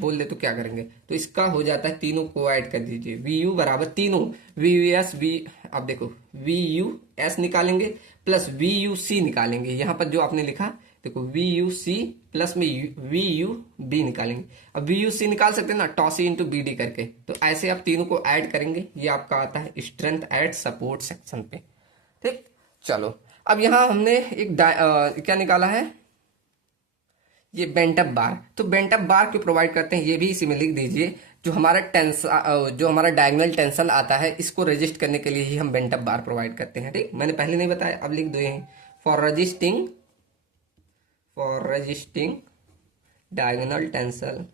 बोल दे तो क्या करेंगे। तो इसका हो जाता है, तीनों को ऐड कर दीजिए, VU बराबर तीनों VUS V, अब देखो VUS निकालेंगे प्लस VUC निकालेंगे। यहाँ पर जो आपने लिखा देखो VUC प्लस में VUB निकालेंगे। अब VUC निकाल सकते हैं ना, टॉसी इंटू BD करके। तो ऐसे आप तीनों को ऐड करेंगे, ये आपका आता है स्ट्रेंथ एट सपोर्ट सेक्शन पे। ठीक, चलो अब यहाँ हमने एक क्या निकाला है, ये बेंट अप बार। तो बेंट अप बार क्यों प्रोवाइड करते हैं, ये भी इसी में लिख दीजिए। जो हमारा जो हमारा डायगोनल टेंसल आता है, इसको रजिस्ट करने के लिए ही हम बेंट अप बार प्रोवाइड करते हैं। ठीक, मैंने पहले नहीं बताया, अब लिख दो यहीं, for resisting diagonal tension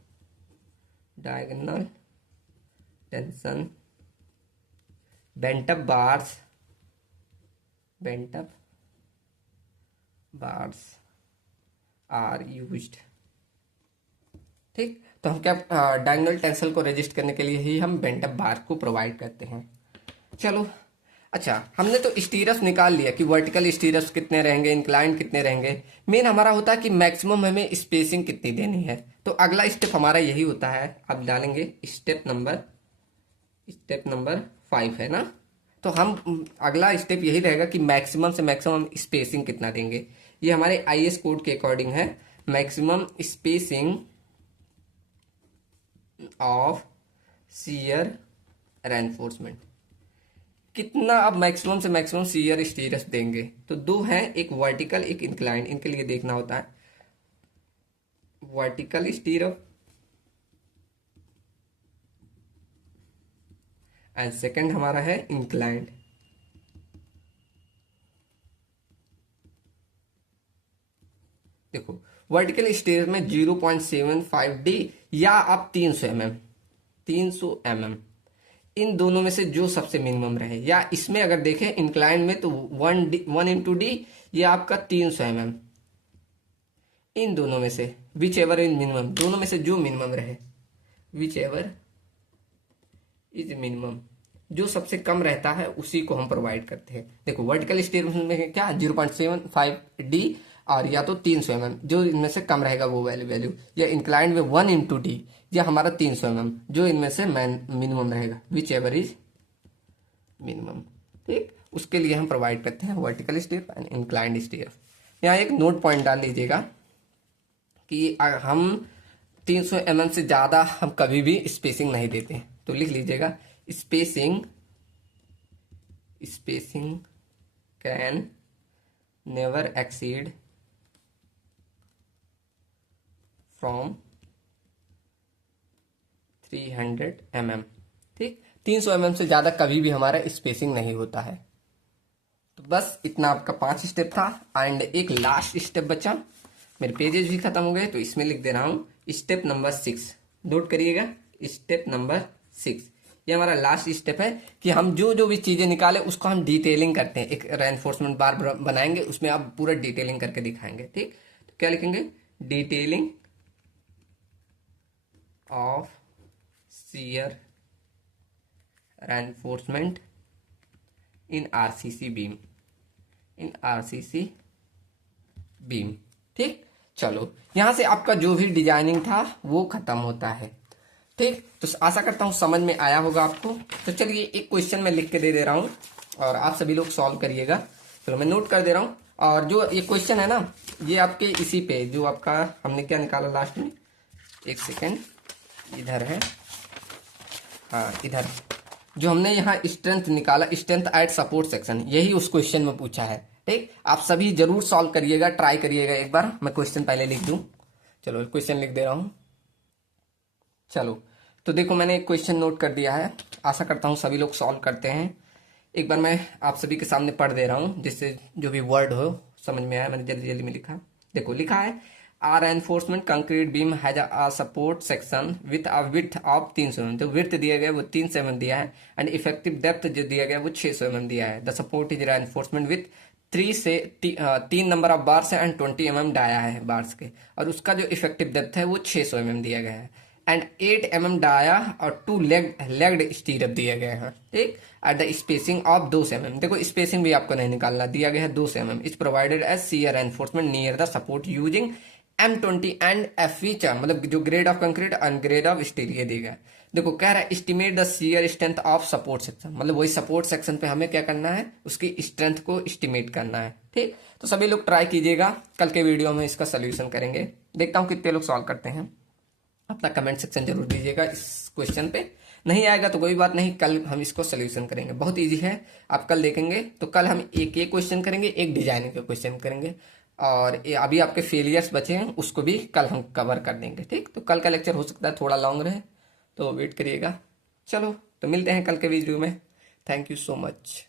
bent up bars are used. ठीक, तो हम क्या डायगोनल टेंसल को रजिस्ट करने के लिए ही हम बेंट अप बार को प्रोवाइड करते हैं। चलो, अच्छा हमने तो स्टीरस निकाल लिया कि वर्टिकल स्टीरस कितने रहेंगे, इंक्लाइंड कितने रहेंगे। मेन हमारा होता है कि मैक्सिमम हमें स्पेसिंग कितनी देनी है। तो अगला स्टेप हमारा यही होता है, अब डालेंगे स्टेप नंबर 5 है ना। तो हम अगला स्टेप यही रहेगा कि मैक्सिमम से मैक्सिमम स्पेसिंग कितना देंगे। ये हमारे IS कोड के अकॉर्डिंग है, maximum spacing of shear reinforcement, कितना आप मैक्सिमम से मैक्सिमम शियर स्टीरस देंगे। तो दो हैं, एक वर्टिकल एक इंक्लाइंड, इनके लिए देखना होता है वर्टिकल स्टीरअप एंड सेकंड हमारा है इंक्लाइंड। देखो वर्टिकल स्टीरअप में 0.75D या आप 300 mm, इन दोनों में से जो सबसे मिनिमम रहे। या इसमें अगर देखें इंक्लाइन में तो 1 × D ये आपका 300 mm, इन दोनों में से विच एवर इज मिनिमम, दोनों में से जो मिनिमम रहे, विच एवर इज मिनिमम, जो सबसे कम रहता है उसी को हम प्रोवाइड करते हैं। देखो वर्टिकल स्टीरअप में क्या 0.75D और या तो 300 mm, जो इनमें से कम रहेगा वो वैल्यू, या इंक्लाइंड में 1 × D या हमारा 300 mm, जो इनमें से मिनिमम रहेगा, विच एवर इज मिनिमम। ठीक, उसके लिए हम प्रोवाइड करते हैं वर्टिकल स्टीरअप एंड इंक्लाइंड स्टीरअप। यहाँ एक नोट पॉइंट डाल लीजिएगा कि हम 300 mm से ज़्यादा हम कभी भी स्पेसिंग नहीं देते हैं। तो लिख लीजिएगा, spacing can never exceed from 300 mm। ठीक, 300 mm से ज़्यादा कभी भी हमारा स्पेसिंग नहीं होता है। तो बस इतना आपका 5 स्टेप था एंड एक लास्ट स्टेप बचा। मेरे पेजेस भी खत्म हो गए तो इसमें लिख दे रहा हूं स्टेप नंबर 6, नोट करिएगा स्टेप नंबर 6। ये हमारा लास्ट स्टेप है कि हम जो जो भी चीजें निकाले उसको हम डिटेलिंग करते हैं, एक रेनफोर्समेंट बार बनाएंगे, उसमें आप पूरा डिटेलिंग करके दिखाएंगे। ठीक, तो क्या लिखेंगे, detailing of shear reinforcement in RCC beam in RCC beam. ठीक, चलो यहाँ से आपका जो भी डिजाइनिंग था वो खत्म होता है। ठीक, तो आशा करता हूँ समझ में आया होगा आपको। तो चलिए एक क्वेश्चन मैं लिख के दे दे रहा हूँ और आप सभी लोग सॉल्व करिएगा। चलो मैं नोट कर दे रहा हूँ। और जो ये क्वेश्चन है ना, ये आपके इसी पे जो आपका हमने क्या निकाला लास्ट में, एक सेकेंड, इधर है, हाँ इधर, जो हमने यहाँ स्ट्रेंथ निकाला, स्ट्रेंथ एट सपोर्ट सेक्शन, यही उस क्वेश्चन में पूछा है। ठीक, आप सभी जरूर सॉल्व करिएगा, ट्राई करिएगा एक बार। मैं क्वेश्चन पहले लिख दूं, चलो क्वेश्चन लिख दे रहा हूं। चलो तो देखो मैंने एक क्वेश्चन नोट कर दिया है, आशा करता हूं सभी लोग सॉल्व करते हैं। एक बार मैं आप सभी के सामने पढ़ दे रहा हूं, जिससे जो भी वर्ड हो समझ में आया। मैंने जल्दी जल्दी में लिखा, देखो लिखा है R reinforcement concrete beam has a support section with a width of 300 mm। जो विड्थ दिया गया वो 300 mm दिया है, एंड इफेक्टिव डेप्थ जो दिया गया वो 600 mm दिया है। The support is reinforcement with 3 number of bars and 20 mm dia है बार्स के, और उसका जो इफेक्टिव डेप्थ है वो 600 mm दिया गया है, एंड 8 mm डाया और 2 लेग्ड स्टीरअप दिया गया है। ठीक, at the spacing of 2 mm। देखो स्पेसिंग भी आपको नहीं निकालना, दिया गया है 2 mm। Is provided as shear reinforcement near the support using M20 and FV, मतलब जो grade of concrete and grade of steel ये दिया गया। देखो कह रहा है estimate the shear strength of support section, मतलब वही सपोर्ट सेक्शन पे हमें क्या करना है, उसकी स्ट्रेंथ को एस्टिमेट करना है। ठीक, तो सभी लोग ट्राई कीजिएगा, कल के वीडियो में इसका सोल्यूशन करेंगे। देखता हूँ कितने लोग सॉल्व करते हैं, अपना कमेंट सेक्शन जरूर दीजिएगा इस क्वेश्चन पे। नहीं आएगा तो कोई बात नहीं, कल हम इसको सोल्यूशन करेंगे, बहुत इजी है, आप कल देखेंगे। तो कल हम एक क्वेश्चन करेंगे, एक डिजाइनिंग का क्वेश्चन करेंगे, और ये अभी आपके फेलियर्स बचे हैं उसको भी कल हम कवर कर देंगे। ठीक, तो कल का लेक्चर हो सकता है थोड़ा लॉन्ग रहे, तो वेट करिएगा। चलो तो मिलते हैं कल के वीडियो में। Thank you so much.